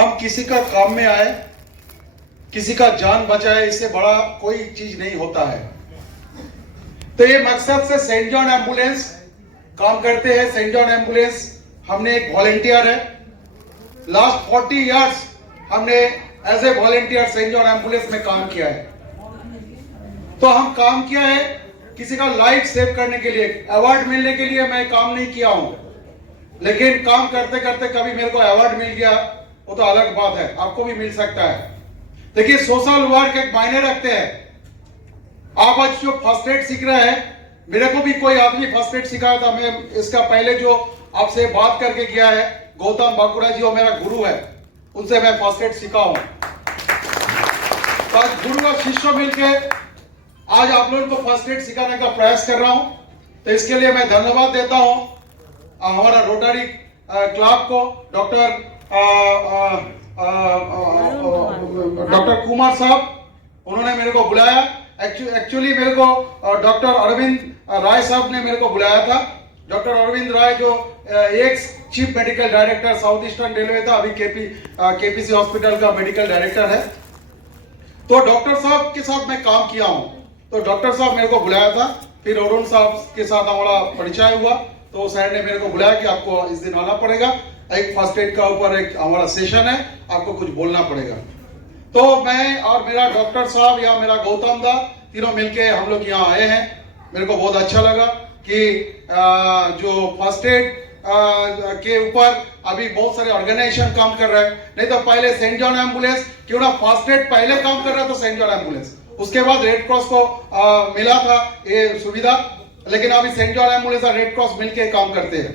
हम किसी का काम में आए, किसी का जान बचाए, इससे बड़ा कोई चीज नहीं होता है। तो ये मकसद से सेंट जॉन एम्बुलेंस काम करते हैं। सेंट जॉन एम्बुलेंस हमने एक वॉलेंटियर है। लास्ट 40 इयर्स हमने as a volunteer Saint John ambulance में काम किया है। तो हम काम किया है किसी का लाइफ सेव करने के लिए। अवार्ड मिलने के लिए मैं काम नहीं किया हूं, लेकिन काम करते करते कभी मेरे को अवार्ड मिल गया, वो तो अलग बात है, आपको भी मिल सकता है। देखिए, सोशल वर्क एक मायने रखते हैं। आप आज जो फर्स्ट एड सीख रहे हैं, मेरे को भी कोई आदमी फर्स्ट एड सिखाया था। मैं इसका पहले जो आपसे बात करके गया है, गौतम बाकुड़ा जी, वो मेरा गुरु है, उनसे मैं फर्स्ट एड सीखा हूं। तो आज गुरु और शिष्य मिलके आज आप लोगों को फर्स्ट एड सिखाने का प्रयास कर रहा हूं। तो इसके लिए मैं धन्यवाद देता हूं हमारा रोटरी क्लब को, डॉक्टर कुमार साहब, उन्होंने मेरे को बुलाया। एक्चुअली मेरे को डॉक्टर अरविंद राय साहब ने मेरे को बुलाया था। डॉक्टर अरविंद राय जो ex chief medical director south eastern railway था, अभी केपीसी हॉस्पिटल का मेडिकल डायरेक्टर है। तो डॉक्टर साहब के साथ मैं काम किया हूं। तो डॉक्टर साहब मेरे को बुलाया था, फिर अरुण साहब के साथ हमारा परिचय हुआ। तो सर ने मेरे को बुलाया कि आपको इस दिन आना पड़ेगा, एक फर्स्ट एड का ऊपर एक हमारा सेशन है, आपको कुछ बोलना पड़ेगा। तो मैं और मेरा डॉक्टर साहब या मेरा गौतम दा तीनों मिलके हम लोग यहाँ आए हैं। मेरे को बहुत अच्छा लगा कि जो फर्स्ट एड के ऊपर अभी बहुत सारे ऑर्गेनाइजेशन काम कर रहे हैं। नहीं तो पहले सेंट जॉन एम्बुलेंस क्यों ना फर्स्ट एड पहले काम कर रहा था, सेंट जॉन एम्बुलेंस, उसके बाद रेड क्रॉस को मिला था ये सुविधा, लेकिन अभी सेंट जॉन एम्बुलेंस और रेड क्रॉस मिलके काम करते हैं।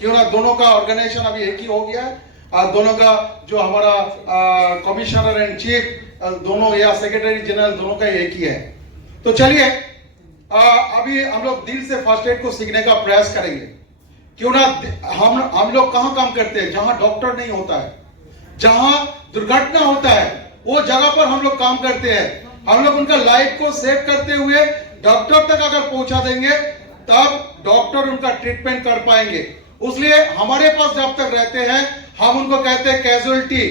क्यों ना दोनों का ऑर्गेनाइजेशन अभी एक ही हो गया है। दोनों का जो हमारा कमिश्नर एंड चीफ दोनों या सेक्रेटरी जनरल दोनों का एक ही है। तो चलिए अभी हम लोग दिल से फर्स्ट एड को सीखने का प्रयास करेंगे। क्यों ना हम लोग कहाँ काम करते हैं, जहां डॉक्टर नहीं होता है, जहां दुर्घटना होता है, वो जगह पर हम लोग काम करते हैं। हम लोग उनका लाइफ को सेव करते हुए डॉक्टर तक अगर पहुंचा देंगे, तब डॉक्टर उनका ट्रीटमेंट कर पाएंगे। इसलिए हमारे पास जब तक रहते हैं, हम उनको कहते हैं कैजुअलिटी।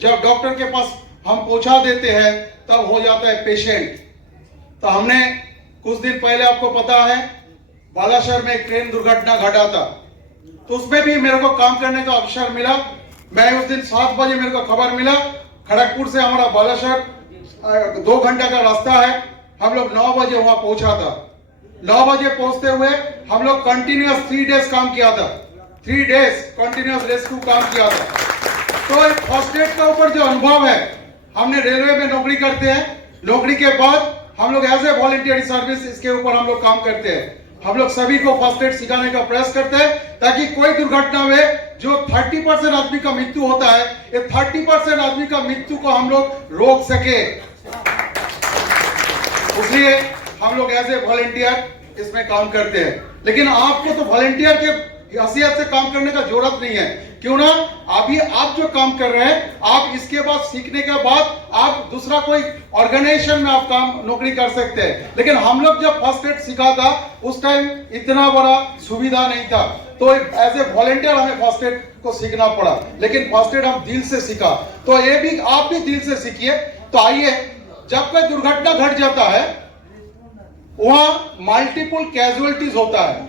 जब डॉक्टर के पास हम पहुंचा देते हैं, तब हो जाता है पेशेंट। तो हमने कुछ दिन पहले, आपको पता है, बालाशहर में एक ट्रेन दुर्घटना घटा था। तो उसमें भी मेरे को काम करने का अवसर मिला। मैं उस दिन 7 बजे मेरे को खबर मिला, खड़गपुर से हमारा बालाशहर 2 घंटा का रास्ता है। हम लोग 9 बजे वहां पहुंचा था। 9 बजे पहुंचते हुए हम लोग कंटिन्यूअस 3 डेज काम किया था। 3 डेज कंटिन्यूअस रेस्क्यू काम किया था। तो फर्स्ट एड का ऊपर जो अनुभव है, हमने रेलवे में नौकरी करते हैं, नौकरी के बाद हम लोग एज ए वॉलंटियर सर्विस इसके ऊपर हम लोग काम करते हैं। हम लोग सभी को फर्स्ट एड सिखाने का प्रयास करते हैं, ताकि कोई दुर्घटना में जो 30% आदमी का मृत्यु होता है, ये 30% आदमी का मृत्यु को हम लोग रोक सके। इसलिए हम लोग एज ए वॉलंटियर इसमें काम करते हैं। लेकिन आपको तो वॉलंटियर के हैसियत से काम करने का जरूरत नहीं है। क्यों ना अभी आप जो काम कर रहे हैं, आप इसके बाद सीखने के बाद आप दूसरा कोई ऑर्गेनाइजेशन में आप काम नौकरी कर सकते हैं। लेकिन हम लोग जब फर्स्ट एड सीखा था, उस टाइम इतना बड़ा सुविधा नहीं था। तो एज ए वॉलंटियर हमें फर्स्ट एड को सीखना पड़ा, लेकिन फर्स्ट एड हम दिल से सीखा। तो ये भी आप भी दिल से सीखिए। तो आइए, जब कोई दुर्घटना घट जाता है, वहां मल्टीपल कैजुअलिटीज होता है।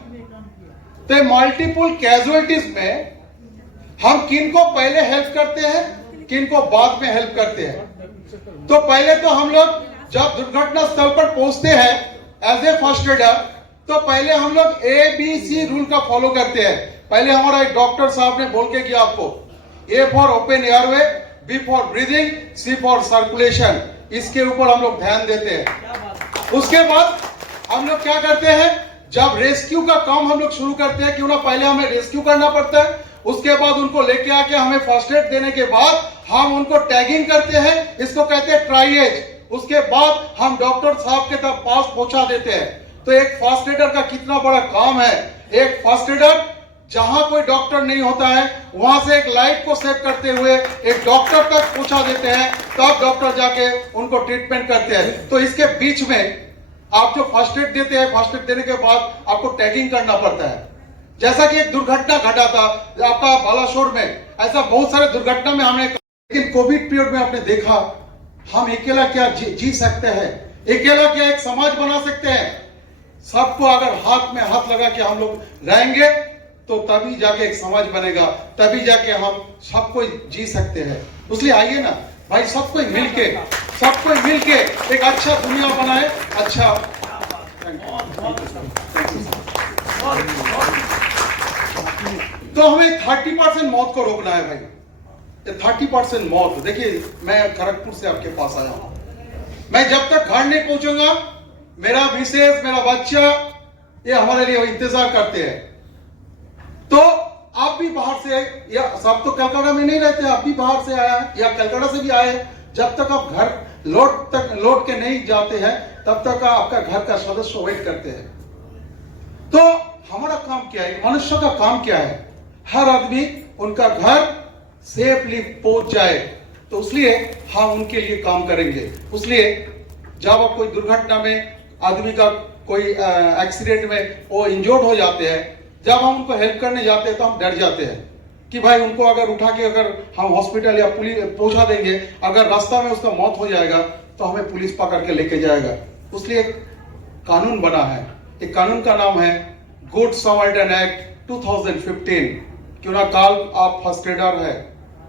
तो मल्टीपल कैजुअलिटीज में हम किन को पहले हेल्प करते हैं, किन को बाद में हेल्प करते हैं। तो पहले तो हम लोग जब दुर्घटना स्थल पर पहुंचते हैं एज ए फर्स्ट एडर, तो पहले हम लोग ABC रूल का फॉलो करते हैं। पहले हमारा एक डॉक्टर साहब ने बोल के किया आपको, A for open airway, B for breathing, C for circulation. इसके ऊपर हम लोग ध्यान देते हैं। उसके बाद हम लोग क्या करते हैं, जब रेस्क्यू का काम हम लोग शुरू करते हैं, क्यों ना पहले हमें रेस्क्यू करना पड़ता है, उसके बाद उनको लेके आके हमें फर्स्ट एड देने के बाद हम उनको टैगिंग करते हैं, इसको कहते हैं ट्राइएज। उसके बाद हम डॉक्टर साहब के पास पहुंचा देते हैं। तो एक फर्स्ट एडर का कितना बड़ा काम है। एक फर्स्ट एडर जहां कोई डॉक्टर नहीं होता है, वहां से एक लाइफ को सेव करते हुए एक डॉक्टर तक पहुंचा देते हैं, तब डॉक्टर जाके उनको ट्रीटमेंट करते हैं। तो इसके बीच में आप जो फर्स्ट एड देते हैं, फर्स्ट एड देने के बाद आपको टैगिंग करना पड़ता है। जैसा कि एक दुर्घटना घटा था आपका बालासोर में, ऐसा बहुत सारे दुर्घटना में हमने लेकिन कोविड पीरियड में आपने देखा हम अकेला क्या जी सकते हैं, अकेला क्या एक समाज बना सकते हैं। सबको अगर हाथ में हाथ लगा के हम लोग रहेंगे तो तभी जाके एक समाज बनेगा, तभी जाके हम सबको जी सकते हैं। इसलिए आइए ना भाई, सबको मिलके एक अच्छा दुनिया बनाए। अच्छा, तो हमें 30% मौत को रोकना है भाई। 30% मौत, देखिए मैं खड़गपुर से आपके पास आया हूं, मैं जब तक घर नहीं पहुंचूंगा मेरा विशेष मेरा बच्चा ये हमारे लिए इंतजार करते हैं। तो आप भी बाहर से, या सब तो कलकत्ता में नहीं रहते, आप भी बाहर से आया है या कलकत्ता से भी आए, जब तक आप घर लौट के नहीं जाते हैं तब तक आपका घर का सदस्य वेट करते हैं। तो हमारा काम क्या है, मनुष्य का काम क्या है, हर आदमी उनका घर सेफली पहुंच जाए। तो इसलिए हम उनके लिए काम करेंगे। इसलिए जब आप कोई दुर्घटना में आदमी का कोई एक्सीडेंट में वो इंजर्ड हो जाते हैं, जब हम उनको हेल्प करने जाते हैं तो हम डर जाते हैं कि भाई उनको अगर उठा के अगर हम हॉस्पिटल या पुलिस पहुंचा देंगे, अगर रास्ता में उसका मौत हो जाएगा तो हमें पुलिस पकड़ के लेके जाएगा। इसलिए एक कानून बना है, एक कानून का नाम है गुड समरिटन एक्ट 2015। क्यों ना काल आप फर्स्ट एडर है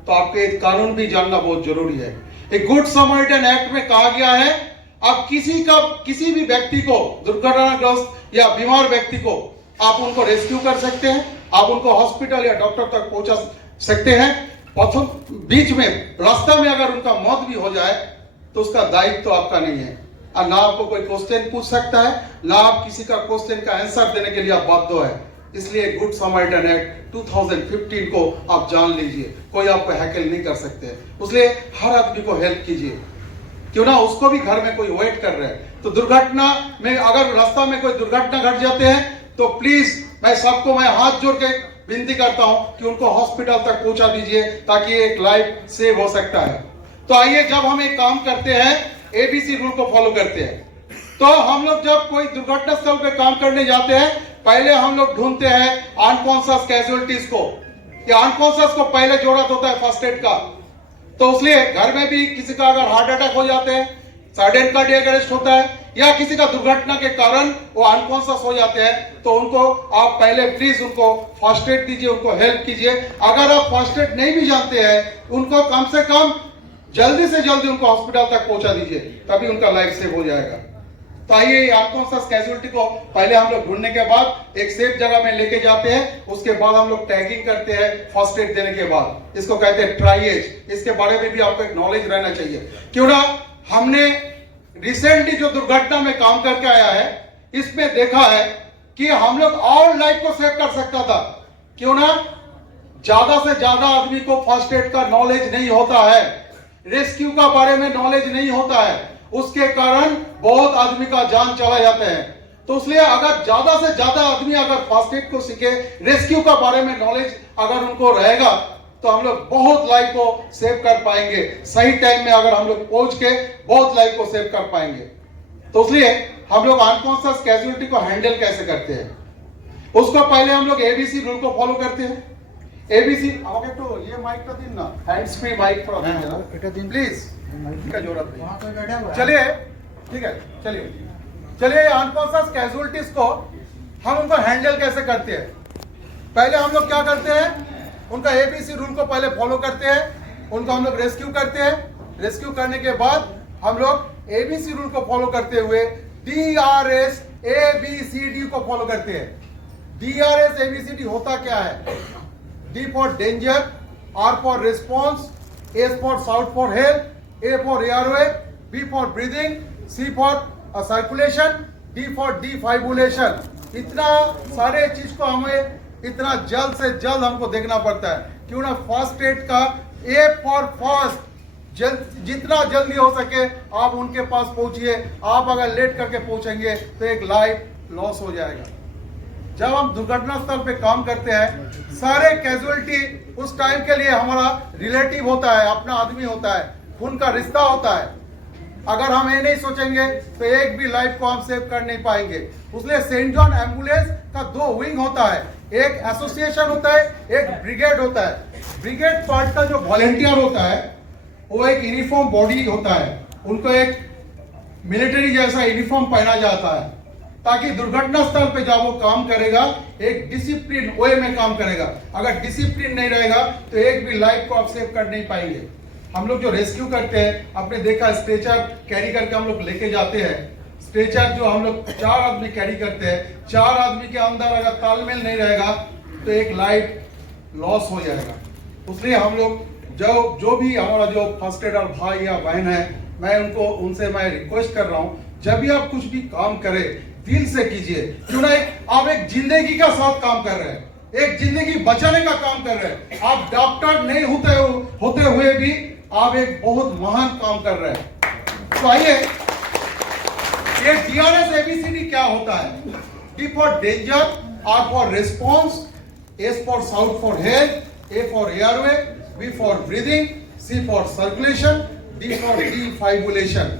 तो आपके कानून भी जानना बहुत जरूरी है। एक गुड समरिटन एक्ट में कहा गया है आप किसी भी व्यक्ति को, दुर्घटनाग्रस्त या बीमार व्यक्ति को आप उनको रेस्क्यू कर सकते हैं, आप उनको हॉस्पिटल या डॉक्टर तक पहुंचा सकते हैं। बीच में रास्ता में अगर उनका मौत भी हो जाए तो उसका दायित्व तो आपका नहीं है, और ना आपको कोई क्वेश्चन पूछ सकता है, ना आप किसी का क्वेश्चन का आंसर देने के लिए आप बाध्य है। इसलिए गुड समरिटन एक्ट 2015 को आप जान लीजिए, कोई आपको हैकल नहीं कर सकते। इसलिए हर आदमी को हेल्प कीजिए, क्यों ना उसको भी घर में कोई वेट कर रहे हैं। तो दुर्घटना में अगर रास्ता में कोई दुर्घटना घट जाते हैं तो प्लीज मैं हाथ जोड़ के विनती करता हूं कि उनको हॉस्पिटल तक पहुंचा दीजिए ताकि एक लाइफ सेव हो सकता है। तो आइए, जब हम एक काम करते हैं एबीसी रूल को फॉलो करते हैं। तो हम लोग जब कोई दुर्घटना स्थल पे काम करने जाते हैं, पहले हम लोग ढूंढते हैं अनकॉन्शियस कैजुअलिटीज को, या अनकॉन्शियस को पहले जरूरत होता है फर्स्ट एड का। तो इसलिए घर में भी किसी का अगर हार्ट अटैक हो जाते हैं, सडन कार्डियक अरेस्ट होता है, या किसी का दुर्घटना के कारण वो अनकॉन्शियस हो जाते हैं, तो उनको आप पहले प्लीज उनको फर्स्ट एड दीजिए, उनको हेल्प कीजिए। अगर आप फर्स्ट एड नहीं भी जानते हैं, उनको कम से कम जल्दी से जल्दी उनको हॉस्पिटल तक पहुंचा दीजिए, तभी उनका लाइफ सेव हो जाएगा। तो आइए, अनकॉन्शियस कैजुअलिटी को पहले हम लोग ढूंढने के बाद एक सेफ जगह में लेके जाते हैं, उसके बाद हम लोग टैगिंग करते हैं फर्स्ट एड देने के बाद। इसको कहते हैं ट्राइएज। इसके बारे में भी आपको एक नॉलेज रहना चाहिए। क्यों ना हमने रिसेंटली जो दुर्घटना में काम करके आया है, इसमें देखा है कि हम लोग और लाइफ को सेव कर सकता था। क्यों ना ज्यादा से ज्यादा आदमी को फर्स्ट एड का नॉलेज नहीं होता है, रेस्क्यू का बारे में नॉलेज नहीं होता है, उसके कारण बहुत आदमी का जान चला जाता है। तो इसलिए अगर ज्यादा से ज्यादा आदमी अगर फर्स्ट एड को सीखे, रेस्क्यू का बारे में नॉलेज अगर उनको रहेगा, तो हम लोग बहुत लाइफ को सेव कर पाएंगे। सही टाइम में अगर हम लोग पहुंच के बहुत लाइफ को सेव कर पाएंगे। तो इसलिए हम लोग अनकॉन्शियस कैजुअलिटी को हैंडल कैसे करते हैं, उसको पहले हम लोग एबीसी रूल को फॉलो करते हैं। एबीसी আমাকে তো ये माइक টা দিন না, हैंड्स फ्री माइक पर এটা দিন प्लीज, का जरूरत नहीं। चलिए ठीक है, चलिए अनकॉन्शियस कैजुअलिटीज को हम उनको हैंडल कैसे करते हैं। पहले हम लोग क्या करते हैं, उनका एबीसी रूल को पहले फॉलो करते हैं, उनको हम लोग रेस्क्यू करते हैं। रेस्क्यू करने के बाद हम लोग एबीसी रूल को फॉलो करते हुए DRS ABCD को फॉलो करते हैं। DRS ABCD होता क्या है? D for danger, R for response, S for south for help, A for airway, B for breathing, C for circulation, D for defibrillation. इतना सारे चीज को हमें इतना जल्द से जल्द हमको देखना पड़ता है। क्यों ना फर्स्ट एड का A फॉर फास्ट, जितना जल्दी हो सके आप उनके पास पहुंचिए। आप अगर लेट करके पहुंचेंगे तो एक लाइफ लॉस हो जाएगा। जब हम दुर्घटना स्थल पे काम करते हैं, सारे कैजुअलिटी उस टाइम के लिए हमारा रिलेटिव होता है, अपना आदमी होता है, खून का रिश्ता होता है। अगर हम ये नहीं सोचेंगे तो एक भी लाइफ को हम सेव कर नहीं पाएंगे। इसलिए सेंट जॉन एम्बुलेंस का 2 विंग होता है, एक एसोसिएशन होता है, एक ब्रिगेड होता है। ब्रिगेड पार्ट का जो वॉलेंटियर होता है वो एक यूनिफॉर्म बॉडी होता है, उनको एक मिलिट्री जैसा यूनिफॉर्म पहना जाता है ताकि दुर्घटना स्थल पे जब वो काम करेगा एक डिसिप्लिन वे में काम करेगा। अगर डिसिप्लिन नहीं रहेगा तो एक भी लाइफ को आप सेव कर नहीं पाएंगे। हम लोग जो रेस्क्यू करते हैं, आपने देखा स्ट्रेचर कैरी करके हम लोग लेके जाते हैं। स्ट्रेचर जो हम लोग 4 आदमी कैरी करते हैं, 4 आदमी के अंदर अगर तालमेल नहीं रहेगा तो एक लाइफ लॉस हो जाएगा। इसलिए हम लोग जो भी हमारा जो फर्स्ट एडर भाई या बहन है, मैं उनसे मैं रिक्वेस्ट कर रहा हूँ, जब भी आप कुछ भी काम करें दिल से कीजिए। क्यों ना आप एक जिंदगी का साथ काम कर रहे हैं, एक जिंदगी बचाने का काम कर रहे हैं। आप डॉक्टर नहीं होते हुए भी आप एक बहुत महान काम कर रहे हैं। तो आइए, ये DRS ABCD क्या होता है? D for danger, R for response, S for south for health, A for airway, B for breathing, C for circulation, D for defibrillation.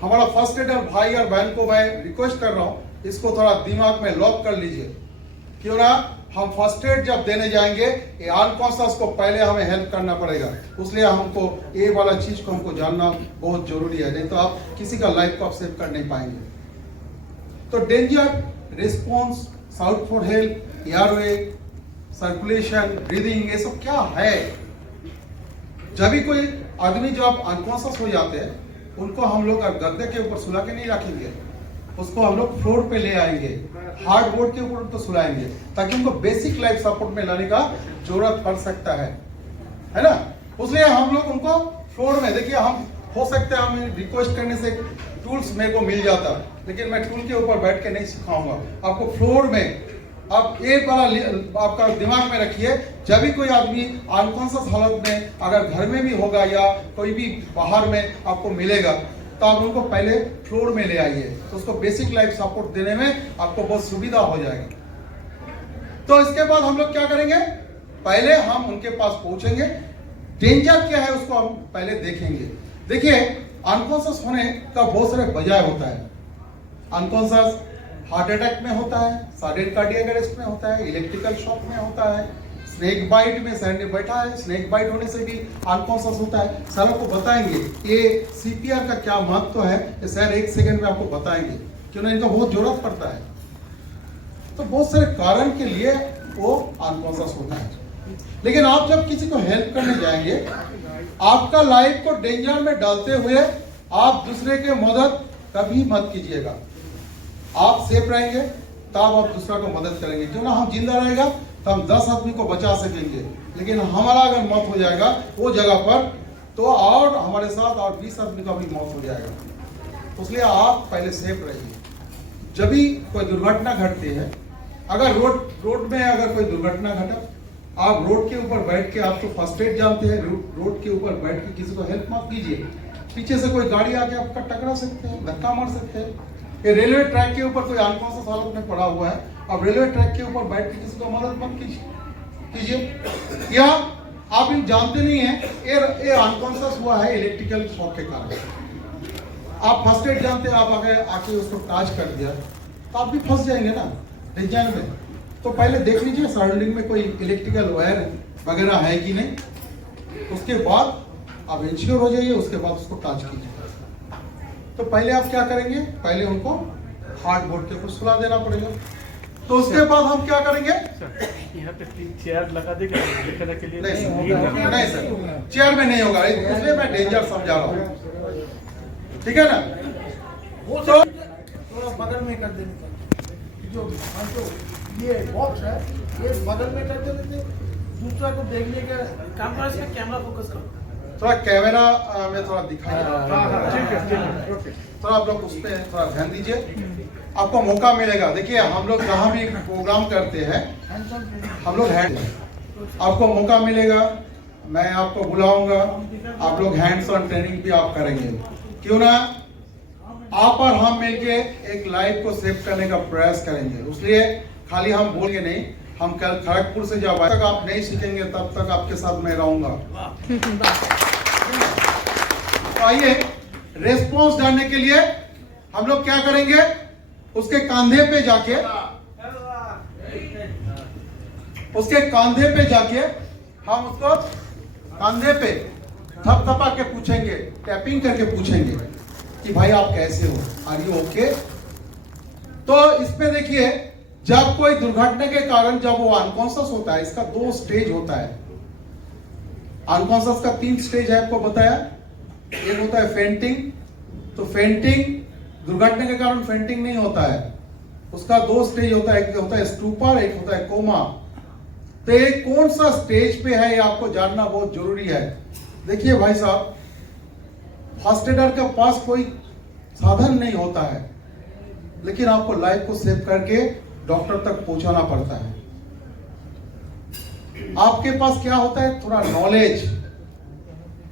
हमारा फर्स्ट एडर भाई और बहन को मैं रिक्वेस्ट कर रहा हूं, इसको थोड़ा दिमाग में लॉक कर लीजिए। क्यों ना हम फर्स्ट एड जब देने जाएंगे, ये अनकॉन्शियस को पहले हमें हेल्प करना पड़ेगा। इसलिए हमको ये वाला चीज को हमको जानना बहुत जरूरी है, नहीं तो आप किसी का लाइफ को आप सेव कर नहीं पाएंगे। तो danger, response, south for help, airway, circulation, breathing, ये सब क्या है? जब भी कोई आदमी जब अनकॉन्शियस हो जाते हैं, उनको हम लोग गद्दे के ऊपर सुला के नहीं रखेंगे, उसको हम लोग फ्लोर पे ले आएंगे, हार्ड बोर्ड के ऊपर उनको सुलाएंगे, ताकि उनको बेसिक लाइफ सपोर्ट में लाने का जरूरत पड़ सकता है ना। इसलिए हम लोग उनको फ्लोर में, देखिए हम हो सकता है हम रिक्वेस्ट करने से टूल्स मेरे को मिल जाता, लेकिन मैं टूल के ऊपर बैठ के नहीं सिखाऊंगा आपको। फ्लोर में आप एक बार आपका दिमाग में रखिए, जब भी कोई आदमी अनकॉन्शियस हालत में अगर घर में भी होगा या कोई भी बाहर में आपको मिलेगा, तो आप उनको पहले फ्लोर में ले आइए, तो उसको बेसिक लाइफ सपोर्ट देने में आपको बहुत सुविधा हो जाएगी। तो इसके बाद हम लोग क्या करेंगे, पहले हम उनके पास पहुंचेंगे, डेंजर क्या है उसको हम पहले देखेंगे। देखिए, अनकॉन्शियस होने का बहुत सारे वजह होता है। अनकॉन्शियस हार्ट अटैक में होता है, सडन कार्डियक अरेस्ट में होता है, इलेक्ट्रिकल शॉक में होता है, स्नेक बाइट में सैंड बैठा है, स्नेक बाइट होने से भी अनकॉन्शियस होता है। सर आपको बताएंगे ये CPR का क्या महत्व है, ये सर 1 सेकंड में आपको बताएंगे, क्यों ना इनका बहुत जरूरत पड़ता है। तो बहुत सारे कारण के लिए वो अनकॉन्शियस होता है। लेकिन आप जब किसी को हेल्प करने जाएंगे, आपका लाइफ को डेंजर में डालते हुए आप दूसरे की मदद कभी मत कीजिएगा। आप सेफ रहेंगे तब आप दूसरा को मदद करेंगे। क्यों ना हम जिंदा रहेगा तो हम 10 आदमी को बचा सकेंगे, लेकिन हमारा अगर मौत हो जाएगा वो जगह पर, तो और हमारे साथ और 20 आदमी का भी मौत हो जाएगा। इसलिए आप पहले सेफ रहिए। जब भी कोई दुर्घटना घटती है, अगर रोड में अगर कोई दुर्घटना घटा, आप रोड के ऊपर बैठ के, आप तो फर्स्ट एड जानते हैं, रोड के ऊपर बैठ के किसी को हेल्प मत कीजिए। पीछे से कोई गाड़ी आके आपका टकरा सकते हैं, धक्का मार सकते हैं। ये रेलवे ट्रैक के ऊपर कोई अनकॉन्शियस हालत में पड़ा हुआ है, अब रेलवे ट्रैक के ऊपर बैठ के किसी को मदद मत कीजिए। या आप जानते नहीं है ये अनकॉन्शियस हुआ है इलेक्ट्रिकल शॉक के कारण। आप फर्स्ट एड जानते हैं, आप आके उसको टच कर दिया तो आप भी फंस जाएंगे ना डेंजर में। तो पहले देख लीजिए सराउंडिंग में कोई इलेक्ट्रिकल वायर वगैरह है कि नहीं, उसके बाद आप इंश्योर हो जाइए, उसके बाद उसको टच कीजिए। तो पहले आप क्या करेंगे, पहले उनको हार्ड बोर्ड के ऊपर सुला देना पड़ेगा। तो उसके बाद हम क्या करेंगे, यहाँ पे चेयर लगा देंगे के लिए। नहीं सर, चेयर में नहीं होगा, इसलिए मैं डेंजर समझा रहा हूँ, ठीक है ना। वो तो थोड़ा बगल में कर देने, जो ये बॉक्स है ये बगल में कर देते, दूसरा को देखने का काम कर, इसमें कैमरा फोकस करो, थोड़ा कैमरा में थोड़ा दिखाइए। थोड़ा आप लोग उस पर थोड़ा ध्यान दीजिए, आपको मौका मिलेगा। देखिए हम लोग जहाँ भी प्रोग्राम करते हैं हम लोग हैंड, आपको मौका मिलेगा, मैं आपको बुलाऊंगा, आप लोग हैंड्स ऑन ट्रेनिंग भी आप करेंगे। क्यों ना आप और हम मिलके एक लाइफ को सेव करने का प्रयास करेंगे। इसलिए खाली हम बोलेंगे नहीं, हम कल खड़गपुर से जब तक आप नहीं सीखेंगे तब तक आपके साथ मैं रहूंगा। तो आइए, रेस्पॉन्स जानने के लिए हम लोग क्या करेंगे, उसके कंधे पे जाके हम उसको कंधे पे थपथपा के पूछेंगे, टैपिंग करके पूछेंगे कि भाई आप कैसे हो, आर यू ओके। तो इसमें देखिए, जब कोई दुर्घटना के कारण जब वो अनकॉन्शियस होता है, इसका 2 स्टेज होता है। अनकॉन्शियस का 3 स्टेज है, आपको बताया। एक होता है फेंटिंग। तो फेंटिंग, दुर्घटना के कारण फेंटिंग नहीं होता है, उसका 2 स्टेज होता है। एक होता है स्टूपर, एक होता है कोमा। तो ये कौन सा स्टेज पे है, ये आपको जानना बहुत जरूरी है। देखिए भाई साहब, फर्स्ट एडर के पास कोई साधन नहीं होता है, लेकिन आपको लाइफ को सेव करके डॉक्टर तक पहुंचाना पड़ता है। आपके पास क्या होता है, थोड़ा नॉलेज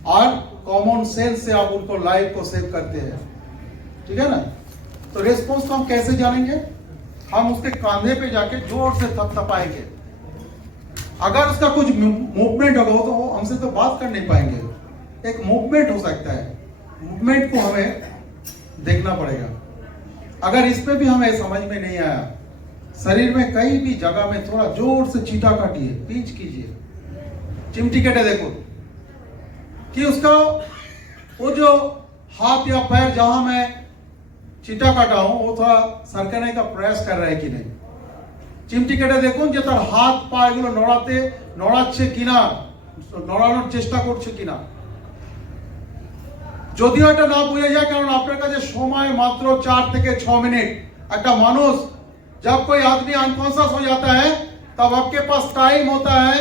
और कॉमन सेंस से आप उनको लाइफ को सेव करते हैं, ठीक है ना। तो रेस्पॉन्स को हम कैसे जानेंगे, हम उसके कंधे पे जाके जोर से थपथपाएंगे। अगर उसका कुछ मूवमेंट होगा तो वो हमसे तो बात कर नहीं पाएंगे। एक मूवमेंट हो सकता है, मूवमेंट को हमें देखना पड़ेगा। अगर इस पे भी हमें समझ में नहीं आया, शरीर में कहीं भी जगह में थोड़ा जोर से चीटा काटिए, पिंच कीजिए, चिमटी कटे, देखो कि उसका वो जो हाथ या पैर जहां मैं चीटा काटा हूं वो थोड़ा सरकने का प्रयास कर रहा है कि नहीं। चिमटी केटे দেখুন যে তার হাত পা এগুলো নড়াচ্ছে কিনা, নড়ানোর চেষ্টা করছে কিনা। যদিও এটা না বোঝা যায়, কারণ আপনার কাছে সময় মাত্র 4 থেকে 6 मिनट। একটা মানুষ जब कोई आदमी अनकॉन्शियस हो जाता है तब आपके पास टाइम होता है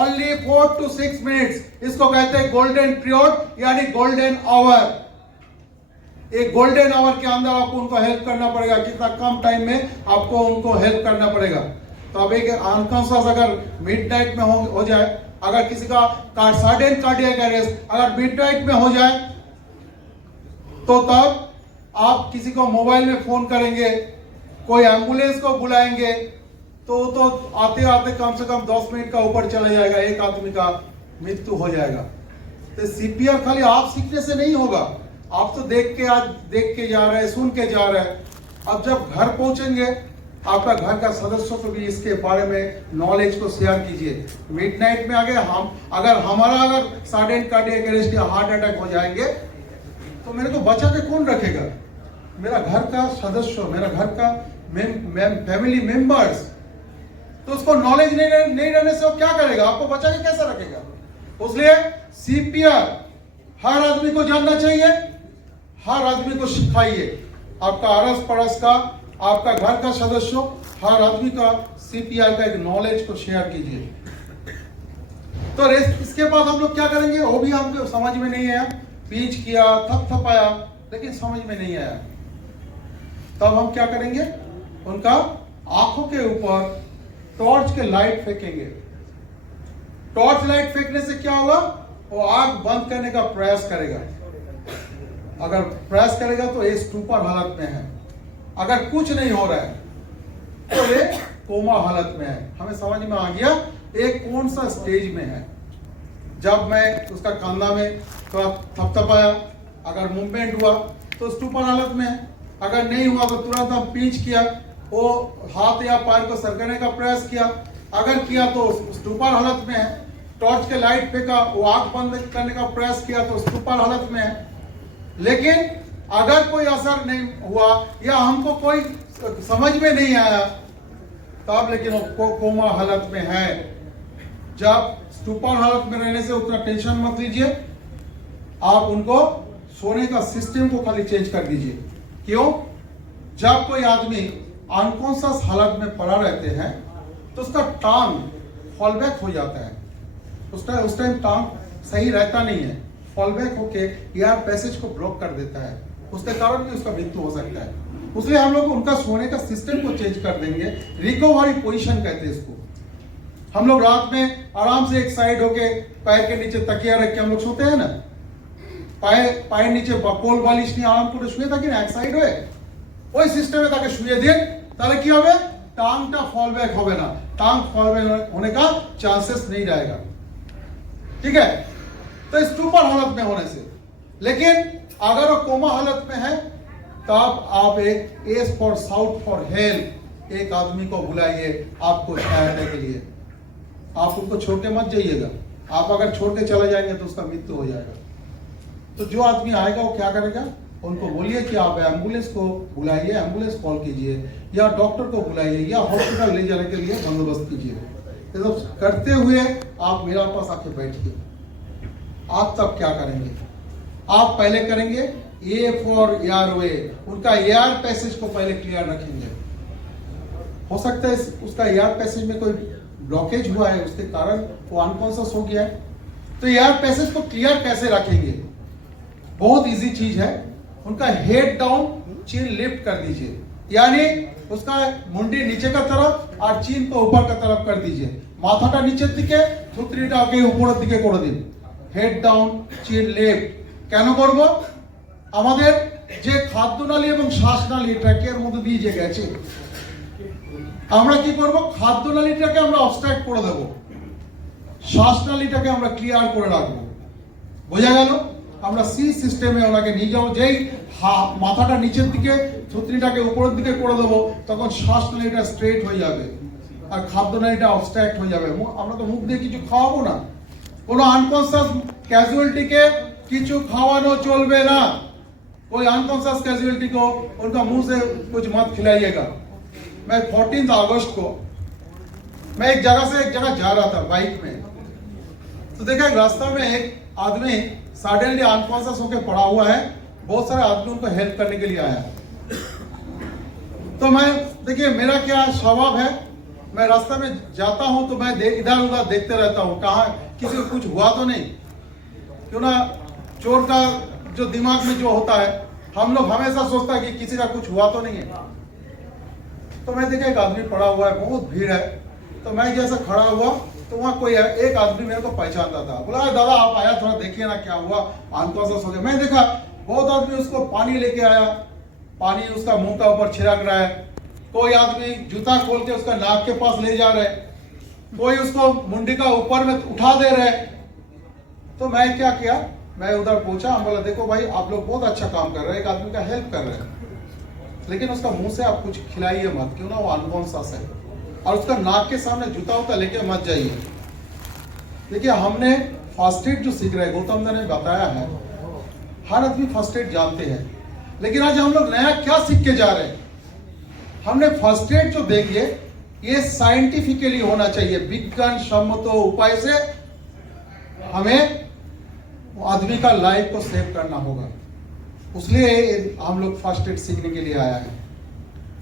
ओनली 4 to 6 मिनट्स। इसको कहते हैं गोल्डन पीरियड यानी गोल्डन आवर। एक गोल्डन आवर के अंदर आपको उनको हेल्प करना पड़ेगा, कितना कम टाइम में आपको उनको हेल्प करना पड़ेगा। तो अब एक अनकॉन्शियस अगर मिडनाइट में हो जाए, अगर किसी का सडन कार्डियक अरेस्ट अगर मिडनाइट में हो जाए, तो तब आप किसी को मोबाइल में फोन करेंगे, कोई एम्बुलेंस को बुलाएंगे, तो आते आते कम से कम 10 मिनट का ऊपर चला जाएगा, एक आदमी का मृत्यु हो जाएगा। तो सीपीआर खाली आप सीखने से नहीं होगा, आप तो देख के जा रहे हैं, सुन के जा रहे हैं। अब जब घर पहुंचेंगे, आपका घर का सदस्यों को भी इसके बारे में नॉलेज को शेयर कीजिए। मिडनाइट में अगर हमारा सडन कार्डियक अरेस्ट या हार्ट अटैक हो जाएंगे, तो मेरे को बचा के कौन रखेगा? मेरा घर का सदस्य, मेरा घर का फैमिली मेंबर्स। तो उसको नॉलेज नहीं रहने से वो क्या करेगा, आपको बचा के कैसे रखेगा? इसलिए सीपीआर हर आदमी को जानना चाहिए, हर आदमी को सिखाइए। आपका अड़स पड़ोस का, आपका घर का सदस्य, हर आदमी का सीपीआर का एक नॉलेज को शेयर कीजिए। तो इसके बाद हम लोग क्या करेंगे, वो भी हमको समझ में नहीं आया। पींच किया, थपथपाया, लेकिन समझ में नहीं आया। तब हम क्या करेंगे, उनका आंखों के ऊपर टॉर्च के लाइट फेंकेंगे। टॉर्च लाइट फेंकने से क्या होगा, वो आंख बंद करने का प्रयास करेगा। अगर प्रयास करेगा तो ये स्टूपर हालत में है। अगर कुछ नहीं हो रहा है तो ये कोमा हालत में है। हमें समझ में आ गया एक कौन सा स्टेज में है। जब मैं उसका कंधा में थोड़ा थपथपाया, अगर मूवमेंट हुआ तो स्टूपर हालत में है। अगर नहीं हुआ तो तुरंत हम पिंच किया, वो हाथ या पैर को सरकने का प्रयास किया। अगर किया तो स्टूपर हालत में है। टॉर्च के लाइट फेंका, वो आंख बंद करने का प्रयास किया तो स्टूपर हालत में है। लेकिन अगर कोई असर नहीं हुआ या हमको कोई समझ में नहीं आया, तब लेकिन वो कोमा हालत में है। जब स्टूपर हालत में रहने से उतना टेंशन मत लीजिए, आप उनको सोने का सिस्टम को खाली चेंज कर दीजिए। क्यों? जब कोई आदमी अनकॉन्शियस हालत में पड़ा रहते हैं तो उसका टांग फॉल बैक हो जाता है। उस टाइम टांग सही रहता नहीं है, फॉल बैक होके एयर पैसेज को ब्लॉक कर देता है। उसके कारण भी उसका मृत्यु हो सकता है। इसलिए हम लोग उनका सोने का सिस्टम को चेंज कर देंगे। रिकवरी पोजीशन कहते हैं इसको। हम लोग रात में आराम से एक साइड होके पैर के नीचे तकिया रख के हम लोग सोते हैं ना, পায়ের নিচে কোল বালিশ নিয়ে আরাম করে শুয়ে থাকি না, এক সাইড হয়ে, ওই সিস্টেমে তাকে শুয়ে দিন। তাহলে কি হবে, টাংটা ফল ব্যাক হবে না, टांग फॉल बैक होने का चांसेस नहीं रहेगा। ठीक है, तो स्टूपर हालत में होने से। लेकिन अगर वो कोमा हालत में है तब आप एक S for south for help, एक आदमी को बुलाइए आपको सहायता के लिए। आप उनको छोड़ के मत जाइएगा। आप अगर छोड़ के चले जाएंगे तो उसका मृत्यु हो जाएगा। तो जो आदमी आएगा वो क्या करेगा, उनको बोलिए कि आप एम्बुलेंस को बुलाइए, एम्बुलेंस कॉल कीजिए, या डॉक्टर को बुलाइए, या हॉस्पिटल ले जाने के लिए बंदोबस्त कीजिए। ये सब करते हुए आप मेरे पास आके बैठिए। आप तब क्या करेंगे, आप पहले करेंगे ए फॉर एयरवे, उनका एयर पैसेज को पहले क्लियर रखेंगे। हो सकता है उसका एयर पैसेज में कोई ब्लॉकेज हुआ है, उसके कारण वो अनकॉन्शियस हो गया है। तो एयर पैसेज को क्लियर कैसे रखेंगे, बहुत इजी चीज है। उनका हेड डाउन, चीन लिफ्ट कर दीजिए, यानी उसका मुंडी नीचे का तरफ और चीन को ऊपर का तरफ कर दीजिए। माथाटा नीचे दिखे, थुतरीटाके ऊपर दिके করে দিন। হেড ডাউন, চিন লিফট। কেন করব, আমাদের যে খাদ্যনালী এবং শ্বাসনালী ট্র্যাকের মধ্যে দিয়ে যে গেছে, আমরা কি করব, খাদ্যনালীটাকে আমরা অবস্ট্রাক্ট করে দেব, শ্বাসনালীটাকে আমরা ক্লিয়ার করে রাখবো। বোঝা গেল? আমরা সি সিস্টেমে ওনাকে নিয়ে যাবো। যেই মাথাটা নিচের দিকে, থুতনিটাকে উপরের দিকে করে দেবো, তখন শ্বাসনালীটা স্ট্রেট হয়ে যাবে আর খাদ্যনালীটা অবস্ট্রাক্ট হয়ে যাবে। আমরা তো মুখ দিয়ে কিছু খাওয়াবো না। কোনো আনকনসিয়াস कैजुअलिटी কিছু খাওয়ানো চলবে না। कोई अनकॉन्शियस कैजुअलिटी को उनका मुंह से कुछ मत खिलाइएगा। मैं 14 अगस्त को मैं एक जगह से एक जगह जा रहा था बाइक में, तो देखा रास्ता में एक आदमी सडनली अनकॉन्शियस होकर पड़ा हुआ है। बहुत सारे आदमी उनको हेल्प करने के लिए आया। तो मैं, देखिए मेरा क्या स्वभाव है, मैं रास्ता में जाता हूं तो मैं इधर उधर देखते रहता हूं, कहाँ किसी को कुछ हुआ तो नहीं। क्यों ना, चोर का जो दिमाग में जो होता है, हम लोग हमेशा सोचता है कि किसी का कुछ हुआ तो नहीं है। तो मैं देखा एक आदमी पड़ा हुआ है, बहुत भीड़ है। तो मैं जैसा खड़ा हुआ तो वहाँ कोई एक आदमी मेरे को पहचानता था। बोला दादा आप आया, थोड़ा देखिए ना क्या हुआ, अनकॉन्शियस हो गया। मैं देखा बहुत आदमी उसको पानी लेके आया, पानी उसका मुंह का ऊपर छिड़क रहा है। कोई आदमी जूता खोल के उसका नाक के पास ले जा रहे, कोई उसको मुंडी का ऊपर में उठा दे रहे। तो मैं क्या किया, मैं उधर पहुंचा, हम बोला देखो भाई आप लोग बहुत अच्छा काम कर रहे हैं, एक आदमी का हेल्प कर रहे हैं, लेकिन उसका मुंह से आप कुछ खिलाइए मत, क्यों ना वो अनकॉन्शियस है। और उसका नाक के सामने जूता उता लेके मत जाइए। देखिए हमने फर्स्ट एड जो सीख रहे हैं, गौतम दा ने बताया है, हर आदमी फर्स्ट एड जानते हैं, लेकिन आज हम लोग नया क्या सीख के जा रहे हैं। हमने फर्स्ट एड जो देंगे ये साइंटिफिकली होना चाहिए, विज्ञान सम्मत उपाय से हमें आदमी का लाइफ को सेव करना होगा। इसलिए हम लोग फर्स्ट एड सीखने के लिए आया है,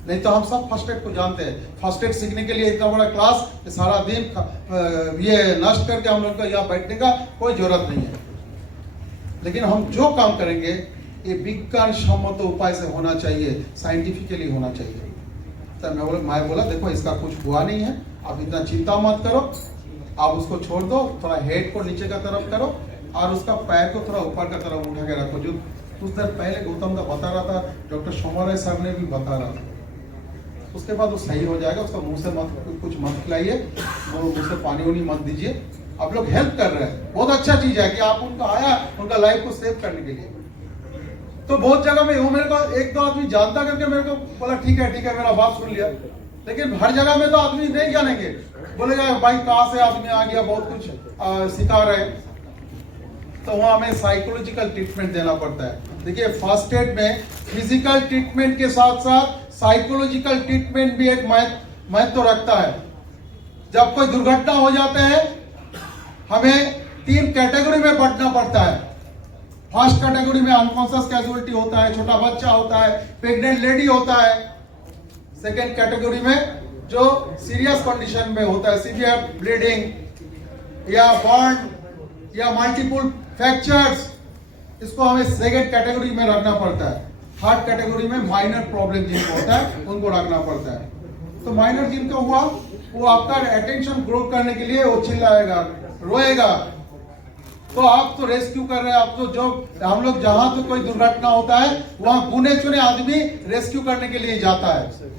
नहीं तो हम सब फर्स्ट एड को जानते हैं। फर्स्ट एड सीखने के लिए इतना बड़ा क्लास सारा दिन ये नष्ट करके हम लोग का यहाँ बैठने का कोई जरूरत नहीं है। लेकिन हम जो काम करेंगे ये विज्ञान सम्मत उपाय से होना चाहिए, साइंटिफिकली होना चाहिए। तो मैं बोला देखो इसका कुछ हुआ नहीं है, आप इतना चिंता मत करो, आप उसको छोड़ दो, थोड़ा हेड को नीचे का तरफ करो और उसका पैर को थोड़ा ऊपर का तरफ उठा के रखो। जो कुछ देर पहले गौतम का बता रहा था, डॉक्टर सोमराय सर ने भी बता रहा था, उसके बाद वो सही हो जाएगा। उसका मुंह से कुछ मत खिलाइए, मुंह से पानी वानी मत दीजिए। आप लोग हेल्प कर रहे हैं, बहुत अच्छा चीज है कि आप उनका आया उनका लाइफ को सेव करने के लिए। तो बहुत जगह में वो मेरे को एक दो आदमी जानता करके मेरे को बोला ठीक है मेरा बात सुन लिया, लेकिन हर जगह में तो आदमी नहीं जानेंगे, बोलेगा भाई कहाँ से आदमी आ गया, बहुत कुछ सिखा रहे। तो वहाँ हमें साइकोलॉजिकल ट्रीटमेंट देना पड़ता है। देखिए फर्स्ट एड में फिजिकल ट्रीटमेंट के साथ साथ साइकोलॉजिकल ट्रीटमेंट भी एक महत्व रखता है। जब कोई दुर्घटना हो जाते हैं हमें 3 कैटेगरी में बांटना पड़ता है। फर्स्ट कैटेगरी में अनकॉन्शियस कैजुअलिटी होता है, छोटा बच्चा होता है, प्रेग्नेंट लेडी होता है। सेकेंड कैटेगरी में जो सीरियस कंडीशन में होता है, सीवियर ब्लीडिंग या बर्न या मल्टीपल फ्रैक्चर्स, इसको हमें सेकेंड कैटेगरी में रखना पड़ता है। थर्ड कैटेगरी में माइनर प्रॉब्लम जिनको होता है उनको रखना पड़ता है। तो माइनर जिनको हुआ वो आपका अटेंशन ग्रो करने के लिए वो चिल्लाएगा, रोएगा, तो आप तो रेस्क्यू कर रहे हैं। आप तो जो हम लोग जहां तो कोई दुर्घटना होता है वहां गुने चुने आदमी रेस्क्यू करने के लिए जाता है।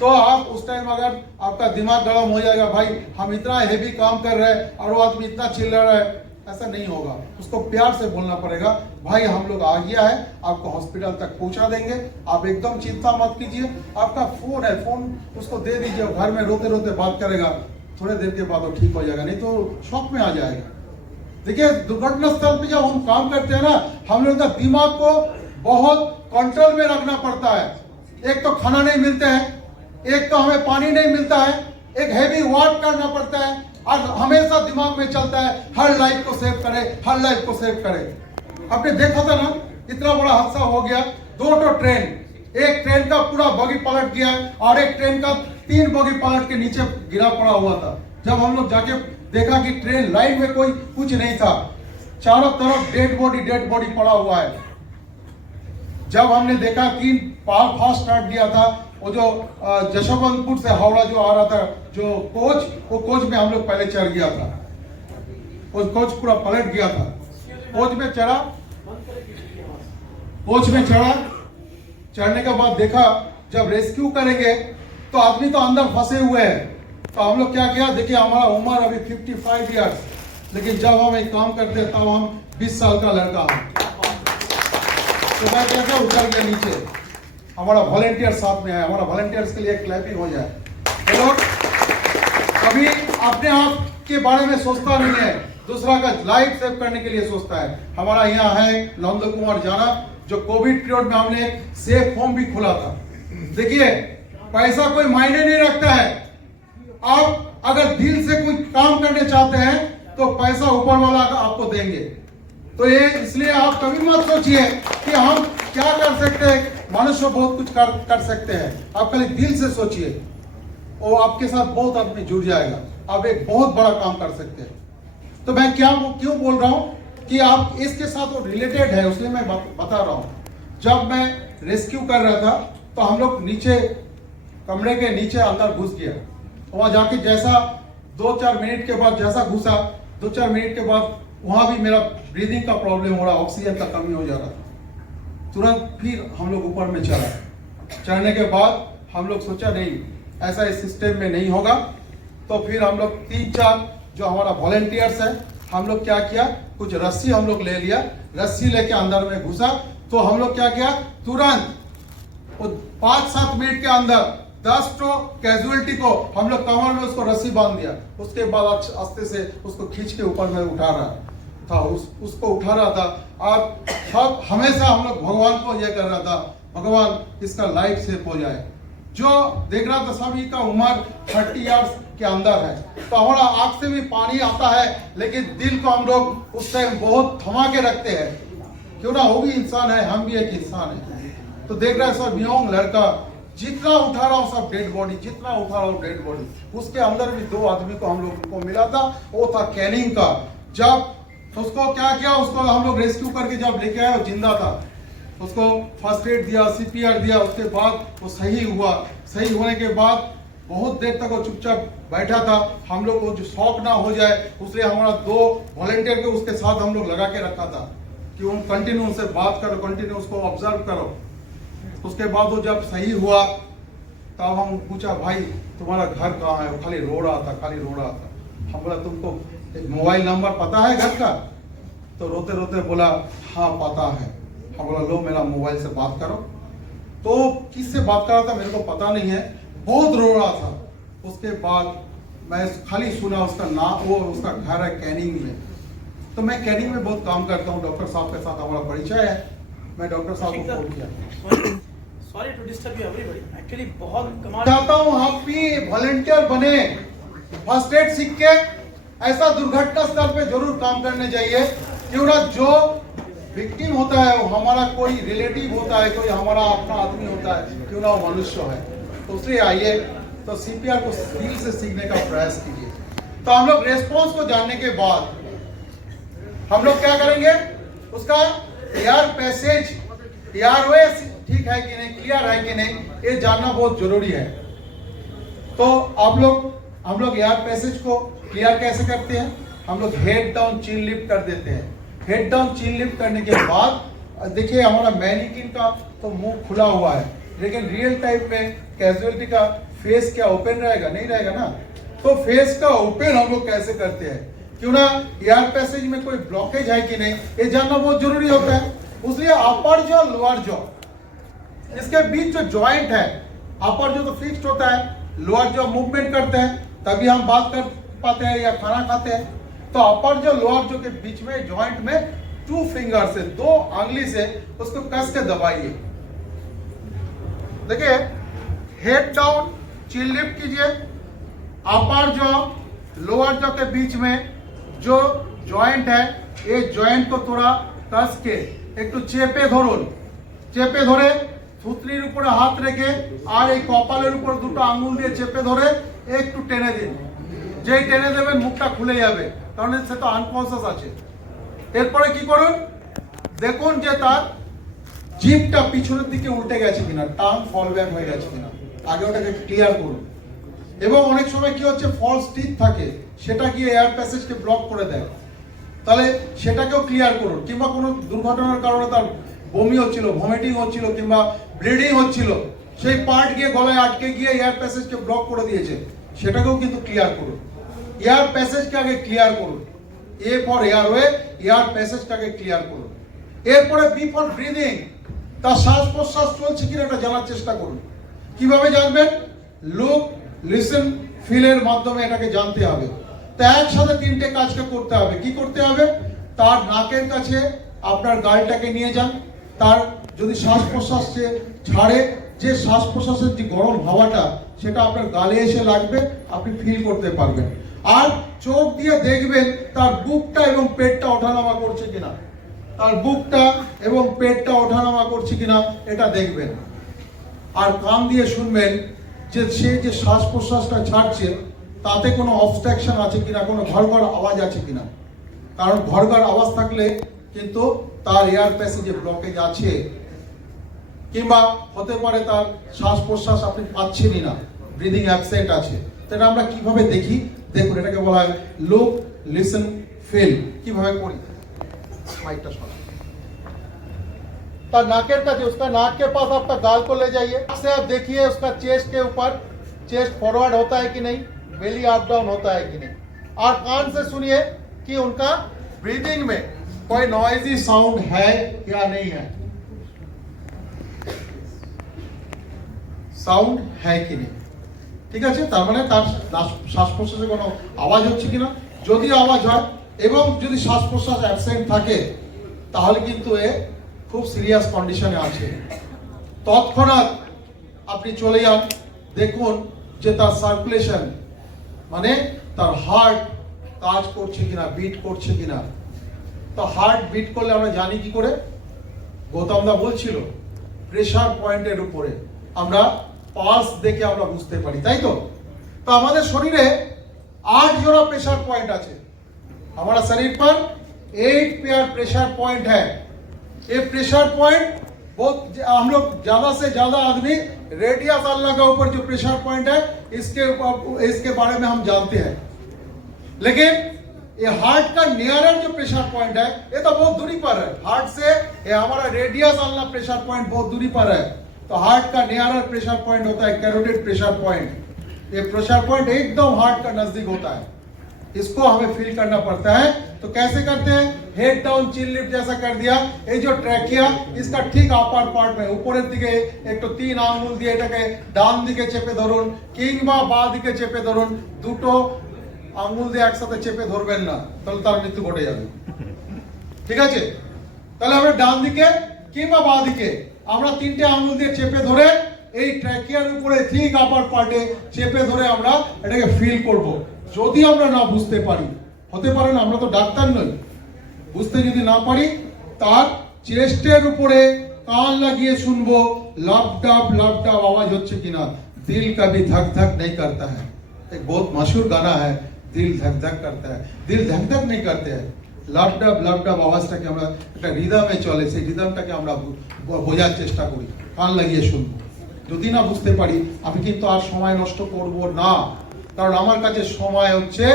तो आप उस टाइम अगर आपका दिमाग गर्म हो जाएगा, भाई हम इतना हेवी काम कर रहे हैं और वो आदमी इतना चिल्ला रहा है, ऐसा नहीं होगा। उसको प्यार से बोलना पड़ेगा, भाई हम लोग आ गया है, आपको हॉस्पिटल तक पहुंचा देंगे, आप एकदम चिंता मत कीजिए। आपका फोन है, फोन उसको दे दीजिए, घर में रोते रोते बात करेगा, थोड़े देर के बाद वो ठीक हो जाएगा, नहीं तो शॉक में आ जाएगा। देखिए दुर्घटना स्थल पे जब हम काम करते हैं ना, हम लोग का दिमाग को बहुत कंट्रोल में रखना पड़ता है। एक तो खाना नहीं मिलता है, एक तो हमें पानी नहीं मिलता है, एक हैवी वर्क करना पड़ता है और हमेशा दिमाग में चलता है हर लाइफ को सेव करे, हर लाइफ को सेव करे। आपने देखा था ना इतना बड़ा हादसा हो गया, 2 ट्रेन, एक ट्रेन का पूरा बगी पलट गया और एक ट्रेन का 3 बगी पलट के नीचे गिरा पड़ा हुआ था। जब हम लोग जाके देखा कि ट्रेन लाइन में कोई कुछ नहीं था, चारों तरफ डेड बॉडी पड़ा हुआ है। जब हमने देखा 3 फास्ट स्टार्ट दिया था, वो जो जशवंतपुर से हावड़ा जो आ रहा था जो कोच, वो कोच में हम लोग पहले चढ़ गया था, वो कोच पूरा पलट गया था। कोच में चढ़ा, चढ़ने के बाद देखा जब रेस्क्यू करेंगे तो आदमी तो अंदर फंसे हुए हैं। तो हम लोग क्या किया, देखिए हमारा उम्र अभी 55 ईयर्स, लेकिन जब हम एक काम करते हैं तब हम 20 साल का लड़का हूं। तो मैं क्या क्या उतर गया नीचे, हमारा वॉलंटियर साथ में है, हमारा वॉलंटियर्स के लिए क्लैपिंग हो जाए। तो लोग कभी अपने आप के बारे में सोचता नहीं है, दूसरा का लाइफ सेव करने के लिए सोचता है। हमारा यहाँ है नंद कुमार जाना, जो कोविड पीरियड में हमने सेफ होम भी खोला था। देखिए पैसा कोई मायने नहीं रखता है, आप अगर दिल से कोई काम करने चाहते हैं तो पैसा ऊपर वाला आपको देंगे। तो ये इसलिए आप कभी मत सोचिए कि हम क्या कर सकते हैं, मनुष्य बहुत कुछ कर सकते हैं। आप खाली दिल से सोचिए और आपके साथ बहुत आदमी जुड़ जाएगा, आप एक बहुत बड़ा काम कर सकते हैं। तो मैं क्यों बोल रहा हूँ कि आप इसके साथ वो रिलेटेड है, इसलिए मैं बता रहा हूँ। जब मैं रेस्क्यू कर रहा था तो हम लोग नीचे कमरे के नीचे अंदर घुस गया, वहां जाके जैसा 2-4 मिनट के बाद जैसा घुसा, 2-4 मिनट के बाद वहां भी मेरा ब्रीदिंग का प्रॉब्लम हो रहा, ऑक्सीजन का कमी हो जा रहा था। तुरंत फिर हम लोग ऊपर में चढ़ने के बाद हम लोग सोचा नहीं ऐसा इस सिस्टम में नहीं होगा। तो फिर हम लोग 3-4 जो हमारा वॉलंटियर्स है, हम लोग क्या किया, कुछ रस्सी हम लोग ले लिया, रस्सी लेके अंदर में घुसा। तो हम लोग क्या किया, तुरंत 5-7 मिनट के अंदर 10 कैजुअलिटी को हम लोग कमर में उसको रस्सी बांध दिया। उसके बाद आस्ते से उसको खींच के ऊपर में उठा रहा था, उसको उठा रहा था। और सब हमेशा हम लोग भगवान को यह कर रहा था, भगवान इसका लाइफ सेव हो जाए। जो देख रहा था सभी का उम्र 30 इयर्स के अंदर है, तो हमारा आंख से भी पानी आता है, लेकिन दिल को हम लोग उस टाइम बहुत थमा के रखते हैं। क्यों ना, वो भी इंसान है, हम भी एक इंसान है। तो देख रहा है सब यंग लड़का, जितना उठा रहा हूँ सब डेड बॉडी, जितना उठा रहा हूँ डेड बॉडी। उसके अंदर भी 2 आदमी को हम लोग को मिला था, वो था कैनिंग का। जब उसको क्या किया, उसको हम लोग रेस्क्यू करके जब लेके आए, वो जिंदा था, उसको फर्स्ट एड दिया, CPR दिया। उसके बाद वो सही हुआ। सही होने के बाद बहुत देर तक वो चुपचाप बैठा था। हम लोग को जो शौक ना हो जाए, इसलिए हमारा 2 वॉलंटियर को उसके साथ हम लोग लगा के रखा था कि उन कंटिन्यू उनसे बात करो, कंटिन्यू उसको ऑब्जर्व करो। उसके बाद वो जब सही हुआ तब हम पूछा, भाई तुम्हारा घर कहाँ है? वो खाली रो रहा था। हम बोला, तुमको एक मोबाइल नंबर पता है घर का? तो रोते रोते बोला, हाँ पता है। हम बोला, लो मेरा मोबाइल से बात करो। तो किससे बात कर रहा था मेरे को पता नहीं है, बहुत रो रहा था। उसके बाद मैं खाली सुना उसका नाम, वो उसका घर है कैनिंग में। तो मैं कैनिंग में बहुत काम करता हूँ, डॉक्टर साहब के साथ हमारा परिचय है। मैं डॉक्टर साहब को फोन किया, sorry to disturb you everybody, actually बहुत कमाल चाहता हूँ आप भी वॉलंटियर बने, फर्स्ट एड सीख के ऐसा दुर्घटना स्थल पे जरूर काम करने चाहिए। क्यों ना, जो विक्टिम होता है वो हमारा कोई रिलेटिव होता है, कोई हमारा अपना आदमी होता है, क्यों ना वो मनुष्य है। तो इसलिए आइए, तो CPR को दिल से सीखने का प्रयास कीजिए। तो हम लोग रेस्पॉन्स को जानने के बाद हम लोग क्या करेंगे, उसका एयर पैसेज, एयरवेज ठीक है कि नहीं, क्लियर है कि नहीं, ये जानना बहुत जरूरी है। तो हम लोग एयर पैसेज को क्लियर कैसे करते हैं, हम लोग हेड डाउन चीन लिफ्ट कर देते हैं। हेड डाउन चीन लिफ्ट करने के बाद देखिए हमारा मैनिक्विन का तो मुंह खुला हुआ है, लेकिन रियल टाइम में कैजुअलिटी का फेस क्या ओपन रहेगा? नहीं रहेगा ना। तो फेस का ओपन हम लोग कैसे करते हैं, क्यों ना एयर पैसेज में कोई ब्लॉकेज है कि नहीं, ये जानना बहुत जरूरी होता है। इसलिए अपर जॉ लोअर जॉ, इसके बीच जो जॉइंट है, अपर जॉ तो फिक्स्ड होता है, लोअर जॉ मूवमेंट करते हैं, तभी हम बात कर पाते हैं या खाना खाते हैं। तो अपर जो लोअर जो के बीच में जॉइंट में 2 फिंगर से 2 अंगुली से उसको कस के दबाइए। देखिए हेड डाउन चिन लिफ्ट कीजिए, अपर जॉ लोअर जॉ के बीच में जो जॉइंट है ये जॉइंट को थोड़ा कस के একটু চেপে ধরুন, চেপে ধরে থুতনির উপরে হাত রেখে আর এই কপালের উপর দুটো আঙ্গুল দিয়ে চেপে ধরে একটু টেনে দিন। যেই টেনে দেবেন মুখটা খুলে যাবে, কারণ সে তো আনকনসিয়াস আছে। এরপরে কি করুন, দেখুন যে তার জিভটা পিছনের দিকে উল্টে গেছে কিনা, টাং ফল ব্যাক হয়ে গেছে কিনা, আগে ওটাকে ক্লিয়ার করুন। এবং অনেক সময় কি হচ্ছে ফলস টিথ থাকে, সেটা গিয়ে এয়ার প্যাসেজকে ব্লক করে দেয়, তাহলে সেটাকেও ক্লিয়ার করুন। কিংবা কোনো দুর্ঘটনার কারণে তার বমি হচ্ছিল, ভমিটিং হচ্ছিল কিংবা ব্লিডিং হচ্ছিল, সেই পার্ট গিয়ে গলায় আটকে গিয়ে এয়ার প্যাসেজকে ব্লক করে দিয়েছে, সেটাকেও কিন্তু ক্লিয়ার করুন। এয়ার প্যাসেজকে আগে ক্লিয়ার করুন, এ ফর এয়ারওয়ে, এয়ার প্যাসেজকে আগে ক্লিয়ার করুন। এরপরে বি ফর ব্রিদিং, তার শ্বাস প্রশ্বাস চলছে কিনা এটা জানার চেষ্টা করুন। কিভাবে জানবেন? লুক, লিসেন, ফিলের মাধ্যমে এটাকে জানতে হবে। তো একসাথে 3টে কাজকে করতে হবে। কি করতে হবে? তার নাকের কাছে আপনার গালটাকে নিয়ে যান, তার যদি শ্বাস প্রশ্বাস ছাড়ে, যে শ্বাস প্রশ্বাসের যে গরম হাওয়াটা সেটা আপনার গালে এসে লাগবে, আপনি ফিল করতে পারবেন। আর চোখ দিয়ে দেখবেন তার বুকটা এবং পেটটা ওঠানামা করছে কিনা, তার বুকটা এবং পেটটা ওঠানামা করছে কিনা এটা দেখবেন। আর কান দিয়ে শুনবেন যে সে যে শ্বাস প্রশ্বাসটা ছাড়ছে তাতে কোনো অবস্ট্রাকশন আছে কিনা, কোনো ঘড়ঘড় আওয়াজ আছে কিনা। কারণ ঘড়ঘড় আওয়াজ থাকলে কিন্তু তার এয়ার প্যাসেজে ব্লকেজ আছে, কিংবা হতে পারে তার শ্বাস প্রশ্বাস আপনি পাচ্ছেনই না, ব্রিদিং অ্যাবসেন্ট আছে। সেটা আমরা কিভাবে দেখি? দেখুন, এটাকে বলা হয় লুক, লিসেন, ফিল। কিভাবে করি? माइकটা সরা, तार नाकेर का जो उसका नाक के पास आपका गाल को ले जाइए, से आप देखिए उसका चेस्ट के ऊपर, चेस्ट फॉरवर्ड होता है कि नहीं, बेली अप डाउन होता है कि नहीं। और कान से सुनिए कि उनका ब्रीदिंग में कोई नॉइजी साउंड है या नहीं है, साउंड है कि नहीं। ঠিক আছে, তার মানে তার শ্বাস প্রশ্বাসে কোনো আওয়াজ হচ্ছে কিনা। যদি আওয়াজ হয় এবং যদি শ্বাস প্রশ্বাস অ্যাবসেন্ট থাকে তাহলে কিন্তু এ খুব সিরিয়াস কন্ডিশনে আছে। তৎক্ষণাৎ আপনি চলে যান, দেখুন যে তার সার্কুলেশন মানে তার হার্ট কাজ করছে কিনা, বিট করছে কিনা। তো হার্ট বিট করলে আমরা জানি কি করে? গৌতমদা বলছিল প্রেসার পয়েন্টের উপরে আমরা পালস দেখে আমরা বুঝতে পারি, তাই তো? তো আমাদের শরীরে 8 जोड़ा प्रेशर पॉइंट আছে। हमारा शरीर पर 8 पेयर प्रेशर पॉइंट है। ये प्रेशर पॉइंट बहुत, हम लोग ज्यादा से ज्यादा आदमी रेडियस अल्लाह के ऊपर जो प्रेशर पॉइंट है इसके बारे में हम जानते हैं, लेकिन ये हार्ट का नियरर जो प्रेशर पॉइंट है ये तो बहुत दूरी पर है। हार्ट से ये हमारा रेडियस अल्लाह प्रेशर पॉइंट बहुत दूरी पर है। तो हार्ट का नियरर प्रेशर पॉइंट होता है कैरोटिड प्रेशर पॉइंट। ये प्रेशर पॉइंट एकदम हार्ट का नजदीक होता है, इसको हमें फील करना पड़ता है। तो कैसे करते हैं? हेड डाउन चिन लिफ्ट जैसा कर दिया। ये जो ट्रैकिया इसका ठीक अपर पार्ट में ऊपরের দিকে একটু 3 আঙ্গুল দিয়ে এটাকে ডান দিকে চেপে ধরুন কিংবা বাঁ দিকে চেপে ধরুন। দুটো আঙ্গুল দিয়ে একসাথে চেপে ধরবেন না, তাহলে তার মৃত্যু ঘটে যাবে। ঠিক আছে, তাহলে আমরা ডান দিকে কিংবা বাঁ দিকে আমরা 3টে আঙ্গুল দিয়ে চেপে ধরে এই ট্র্যাকিয়ার উপরে ঠিক আপার পার্টে চেপে ধরে আমরা এটাকে ফিল করব। যদি আমরা না বুঝতে পারি, হতে পারে না আমরা তো ডাক্তার নই, বুঝতে যদি না পারি তার চেস্টের উপরে কান লাগিয়ে শুনবো লাভ ডাব आवाज হচ্ছে কিনা। दिल कभी धक धक नहीं करता है, एक बहुत मशहूर गाना है, दिल धक धक करता है, दिल धक धक नहीं करते हैं। লাভ ডাব আওয়াজটাকে আমরা একটা রিদমে চলে, সেই রিদমটাকে আমরা বোঝার চেষ্টা করি, কান লাগিয়ে শুনবো। যদি না বুঝতে পারি আমি কিন্তু আর সময় নষ্ট করব না, কারণ আমার কাছে সময় হচ্ছে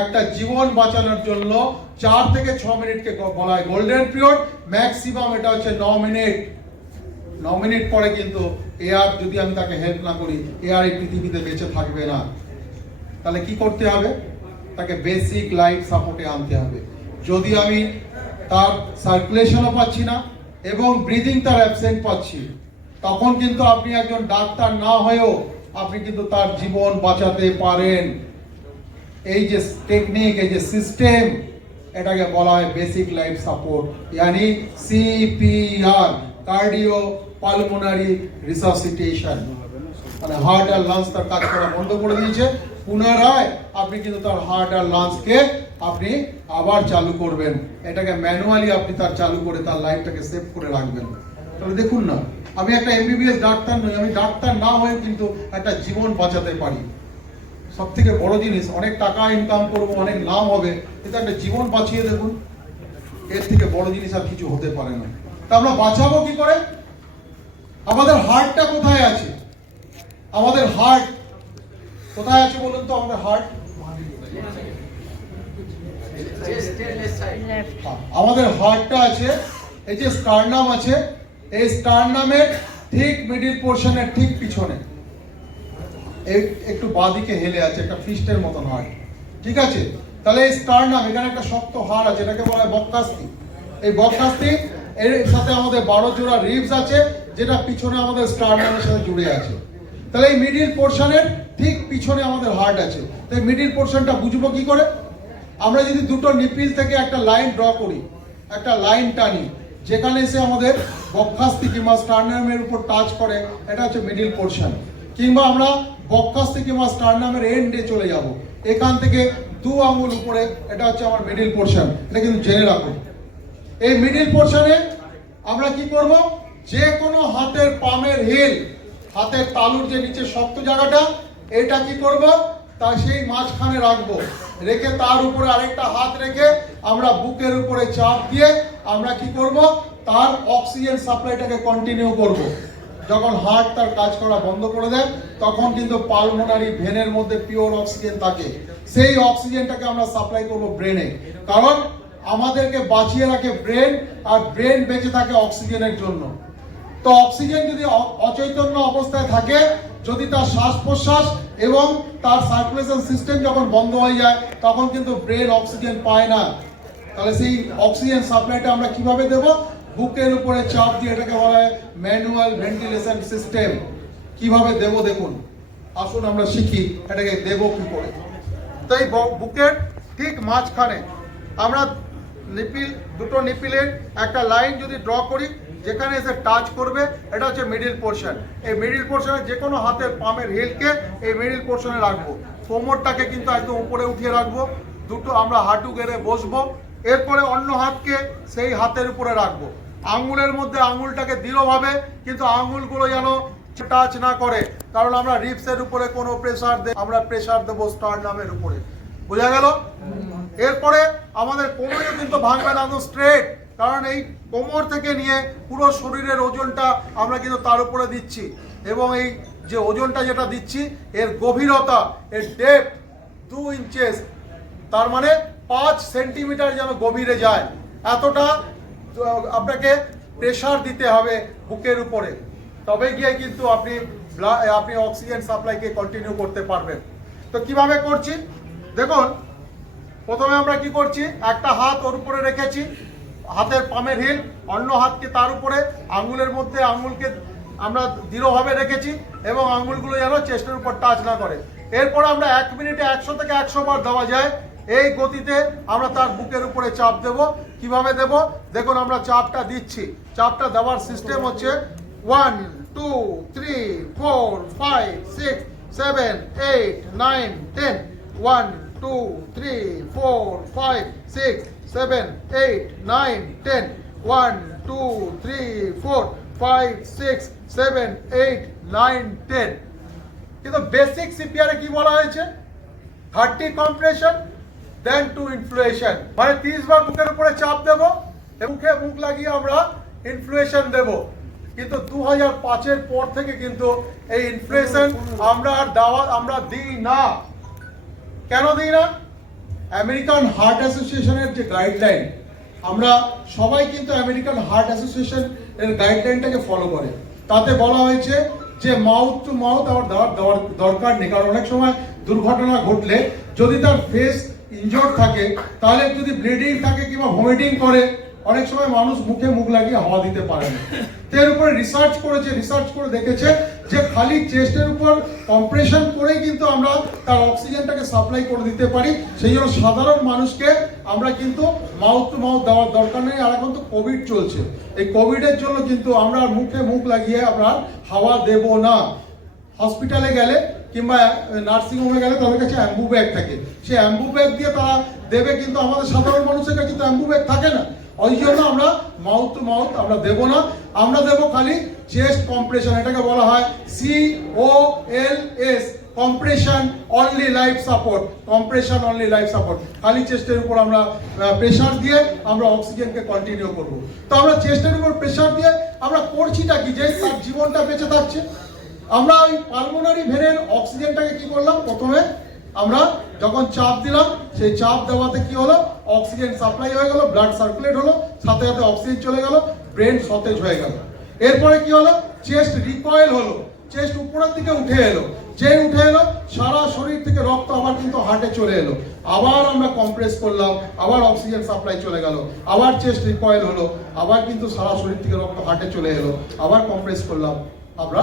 একটা জীবন বাঁচানোর জন্য 4 থেকে 6 মিনিটকে বলা হয় গোল্ডেন পিরিয়ড, ম্যাক্সিমাম এটা হচ্ছে 9 মিনিট। 9 মিনিট পরে কিন্তু এয়ার যদি আমি তাকে হেল্প না করি এয়ার এই পৃথিবীতে বেঁচে থাকবে না। তাহলে কি করতে হবে? তাকে বেসিক লাইফ সাপোর্টে আনতে হবে। যদি আমি তার সার্কুলেশনও পাচ্ছি না এবং ব্রিদিং তার অ্যাবসেন্ট পাচ্ছি, তখন কিন্তু আপনি একজন ডাক্তার না হয়েও আপনি কিন্তু তার জীবন বাঁচাতে পারেন। এই যে টেকনিক, এই যে সিস্টেম, এটাকে বলা হয় বেসিক লাইফ সাপোর্ট, यानी সিপিআর, কার্ডিও পালমোনারি রিসাসিটেশন। মানে হার্ট আর লাংস তার কাজ করা বন্ধ করে দিয়েছে, পুনরায় আপনি কিন্তু তার হার্ট আর লাংসকে আপনি আবার চালু করবেন, এটাকে ম্যানুয়ালি আপনি তার চালু করে তার লাইফটাকে সেভ করে রাখবেন। তাহলে দেখুন না, আমি একটা এমবিবিএস ডাক্তার নই, আমি ডাক্তার না হয়ে কিন্তু একটা জীবন বাঁচাতে পারি। সব থেকে বড় জিনিস, অনেক টাকা ইনকাম করবো, অনেক নাম হবে, কিন্তু একটা জীবন বাঁচিয়ে দেখুন, এর থেকে বড় জিনিস আর কিছু হতে পারে না। তা আমরা বাঁচাবো কি করে? আমাদের হার্টটা কোথায় আছে? আমাদের হার্ট কোথায় আছে বলুন তো? আমাদের হার্ট, আমাদের হার্টটা আছে এই যে স্টার্নাম আছে, এই স্টার্নামের ঠিক মিডিল পোর্শনের ঠিক পিছনে একটু বাঁদিকে হেলে আছে, একটা ফিস্টের মতন হাড়, ঠিক আছে? তাহলে এই স্টার্নাম, এখানে একটা শক্ত হাড় আছে, এটাকে বলা হয় বক্ষাস্থি। এই বক্ষাস্থি এর সাথে আমাদের 12 জোড়া রিবস আছে, যেটা পিছনে আমাদের স্টার্নামের সাথে জুড়ে আছে। তাহলে এই মিডিল পোর্শনের ঠিক পিছনে আমাদের হার্ট আছে। তো এই মিডিল পোর্শনটা বুঝবো কি করে? আমরা যদি দুটো নিপিল থেকে একটা লাইন ড্র করি, একটা লাইন টানি, যেখানে এসে আমাদের বক্ষাস্থি কিংবা স্টার্নামের উপর টাচ করে, এটা হচ্ছে মিডিল পোর্শন। কিংবা আমরা বক্ষাস্থি কিংবা স্টার্নামের এন্ডে চলে যাব, এখান থেকে 2 আঙ্গুল উপরে, এটা হচ্ছে আমার মিডিল পোর্শন। এটা কিন্তু জেনে রাখুন। এই মিডিল পোর্শনে আমরা কি করব? যে কোনো হাতের পামের হিল, হাতের তালুর যে নিচে শক্ত জায়গাটা, এটা কি করব? তা সেই মাঝখানে রাখবো, রেখে তার উপরে আরেকটা হাত রেখে আমরা বুকের উপরে চাপ দিয়ে আমরা কি করব? তার অক্সিজেন সাপ্লাইটাকে কন্টিনিউ করব। যখন হার্ট তার কাজ করা বন্ধ করে দেয়, তখন কিন্তু পালমোনারি ভেনের মধ্যে পিওর অক্সিজেন থাকে, সেই অক্সিজেনটাকে আমরা সাপ্লাই করব ব্রেনে। কারণ আমাদেরকে বাঁচিয়ে রাখে ব্রেন, আর ব্রেন বেঁচে থাকে অক্সিজেনের জন্য। তো অক্সিজেন যদি অচৈতন্য অবস্থায় থাকে, যদি তার শ্বাস প্রশ্বাস এবং তার সার্কুলেশন সিস্টেম যখন বন্ধ হয়ে যায়, তখন কিন্তু ব্রেন অক্সিজেন পায় না। তাহলে সেই অক্সিজেন সাপ্লাইটা আমরা কিভাবে দেব? বুকের উপরে চাপ দিয়ে, এটাকে বলা হয় ম্যানুয়াল ভেন্টিলেশন সিস্টেম। কিভাবে দেব দেখুন, আসুন আমরা শিখি এটাকে দেব কি করে। তো এই বুকের ঠিক মাঝখানে আমরা নিপিল, দুটো নিপিলের একটা লাইন যদি ড্র করি, যেখানে এসে টাচ করবে, এটা হচ্ছে মিডিল পোর্শন। এই মিডিল পোর্শনে যে কোনো হাতের পামের হিলকে এই মিডিল পোর্শনে রাখবো, কোমরটাকে কিন্তু একদম উপরে উঠিয়ে রাখবো, দুটো আমরা হাঁটু গেড়ে বসবো, এরপরে অন্য হাতকে সেই হাতের উপরে রাখবো। আঙ্গুলের মধ্যে আঙ্গুলটাকে দৃঢ়ভাবে, কিন্তু আঙ্গুলগুলো যেন টাচ না করে, কারণ আমরা রিবসের উপরে কোনো প্রেসার আমরা প্রেসার দেবো স্টার্নামের উপরে। বোঝা গেল? এরপরে আমাদের কোমরেও কিন্তু ভাঙবে না, স্ট্রেট, কারণ এই কোমর থেকে নিয়ে পুরো শরীরের ওজনটা আমরা কিন্তু তার উপরে দিচ্ছি, এবং এই যে ওজনটা যেটা দিচ্ছি, এর গভীরতা, এর ডেপথ 2 ইঞ্চেস, তার মানে 5 সেন্টিমিটার যেন গভীরে যায়, এতটা আপনাকে প্রেসার দিতে হবে বুকের উপরে, তবে গিয়ে কিন্তু আপনি অক্সিজেন সাপ্লাইকে কন্টিনিউ করতে পারবেন। তো কিভাবে করছি দেখুন। প্রথমে আমরা কি করছি, একটা হাত ওর উপরে রেখেছি, হাতের পামের হিল, অন্য হাতকে তার উপরে, আঙ্গুলের মধ্যে আঙ্গুলকে আমরা দৃঢ়ভাবে রেখেছি, এবং আঙ্গুলগুলো যেন চেস্টের উপর টাচ না করে। এরপর আমরা 1 মিনিটে 100 থেকে 100 বার দেওয়া যায়, এই গতিতে আমরা তার বুকের উপরে চাপ দেব। কিভাবে দেব দেখুন, আমরা চাপটা দিচ্ছি, চাপটা দেওয়ার সিস্টেম হচ্ছে 1 2 3 4 5 6 7 8 9 10 1 2 3 4 5 6 7 8 9 10 1 2 3 4 5 6 7 8 9 10। কিন্তু বেসিক সিপিআরে কি বলা হয়েছে? 30 কম্প্রেশন দেন 2 ইনফ্লুয়েশন, মানে 30 বার বুকের উপরে চাপ দেব, মুখে মুখ লাগিয়ে আমরা ইনফ্লুয়েশন দেব। কিন্তু 2005-এর পর থেকে কিন্তু এই ইনফ্লুয়েশন আমরা দিই না। কেন দিই না? আমেরিকান হার্ট অ্যাসোসিয়েশনের যে গাইডলাইন, আমরা সবাই কিন্তু আমেরিকান হার্ট অ্যাসোসিয়েশন এর গাইডলাইনটাকে ফলো করে। তাতে বলা হয়েছে যে মাউথ টু মাউথ আমার দেওয়ার দরকার নেই, কারণ অনেক সময় দুর্ঘটনা ঘটলে যদি তার ফেস ইনজোর্ড থাকে, তাহলে যদি ব্লিডিং থাকে কিংবা ভমিটিং করে, অনেক সময় মানুষ মুখে মুখ লাগিয়ে হাওয়া দিতে পারে না। তো এর উপরে রিসার্চ করে দেখেছে যে খালি চেস্টের উপর কম্প্রেশন করেই কিন্তু আমরা তার অক্সিজেনটাকে সাপ্লাই করে দিতে পারি। সেই জন্য সাধারণ মানুষকে আমরা কিন্তু মাউথ টু মাউথ দেওয়ার দরকার নেই। আর এখন তো কোভিড চলছে, এই কোভিডের জন্য কিন্তু আমরা মুখে মুখ লাগিয়ে আমরা হাওয়া দেব না। হসপিটালে গেলে কিংবা নার্সিং হোমে গেলে তাদের কাছে অ্যাম্বু ব্যাগ থাকে, সেই অ্যাম্বু ব্যাগ দিয়ে তারা দেবে, কিন্তু আমাদের সাধারণ মানুষের কাছে কিন্তু অ্যাম্বু ব্যাগ থাকে না। ওই জন্য আমরা মাউথ টু মাউথ আমরা দেব না, আমরা দেব খালি চেস্ট কম্প্রেশন, এটাকে বলা হয় COLS, compression only life support, compression only life support. খালি চেস্টের উপর আমরা প্রেসার দিয়ে আমরা অক্সিজেনকে কন্টিনিউ করব। তো আমরা চেস্টের উপর প্রেসার দিয়ে আমরা করছিটা কি, যে তার জীবনটা বেঁচে থাকছে। আমরা ওই পালমোনারি ভেনের অক্সিজেনটাকে কি করলাম, প্রথমে আমরা যখন চাপ দিলাম, সেই চাপ দেওয়াতে কি হলো, অক্সিজেন সাপ্লাই হয়ে গেল, ব্লাড সার্কুলেট হলো, সাথে সাথে অক্সিজেন চলে গেল, ব্রেন সতেজ হয়ে গেল। এরপরে কি হলো, চেস্ট রিকয়েল হলো, চেস্ট উপরের দিকে উঠে এলো, যে উঠে এলো সারা শরীর থেকে রক্ত আবার কিন্তু হার্টে চলে এলো, আবার আমরা কম্প্রেস করলাম, আবার অক্সিজেন সাপ্লাই চলে গেল, আবার চেস্ট রিকয়েল হলো, আবার কিন্তু সারা শরীর থেকে রক্ত হার্টে চলে এলো, আবার কম্প্রেস করলাম, আমরা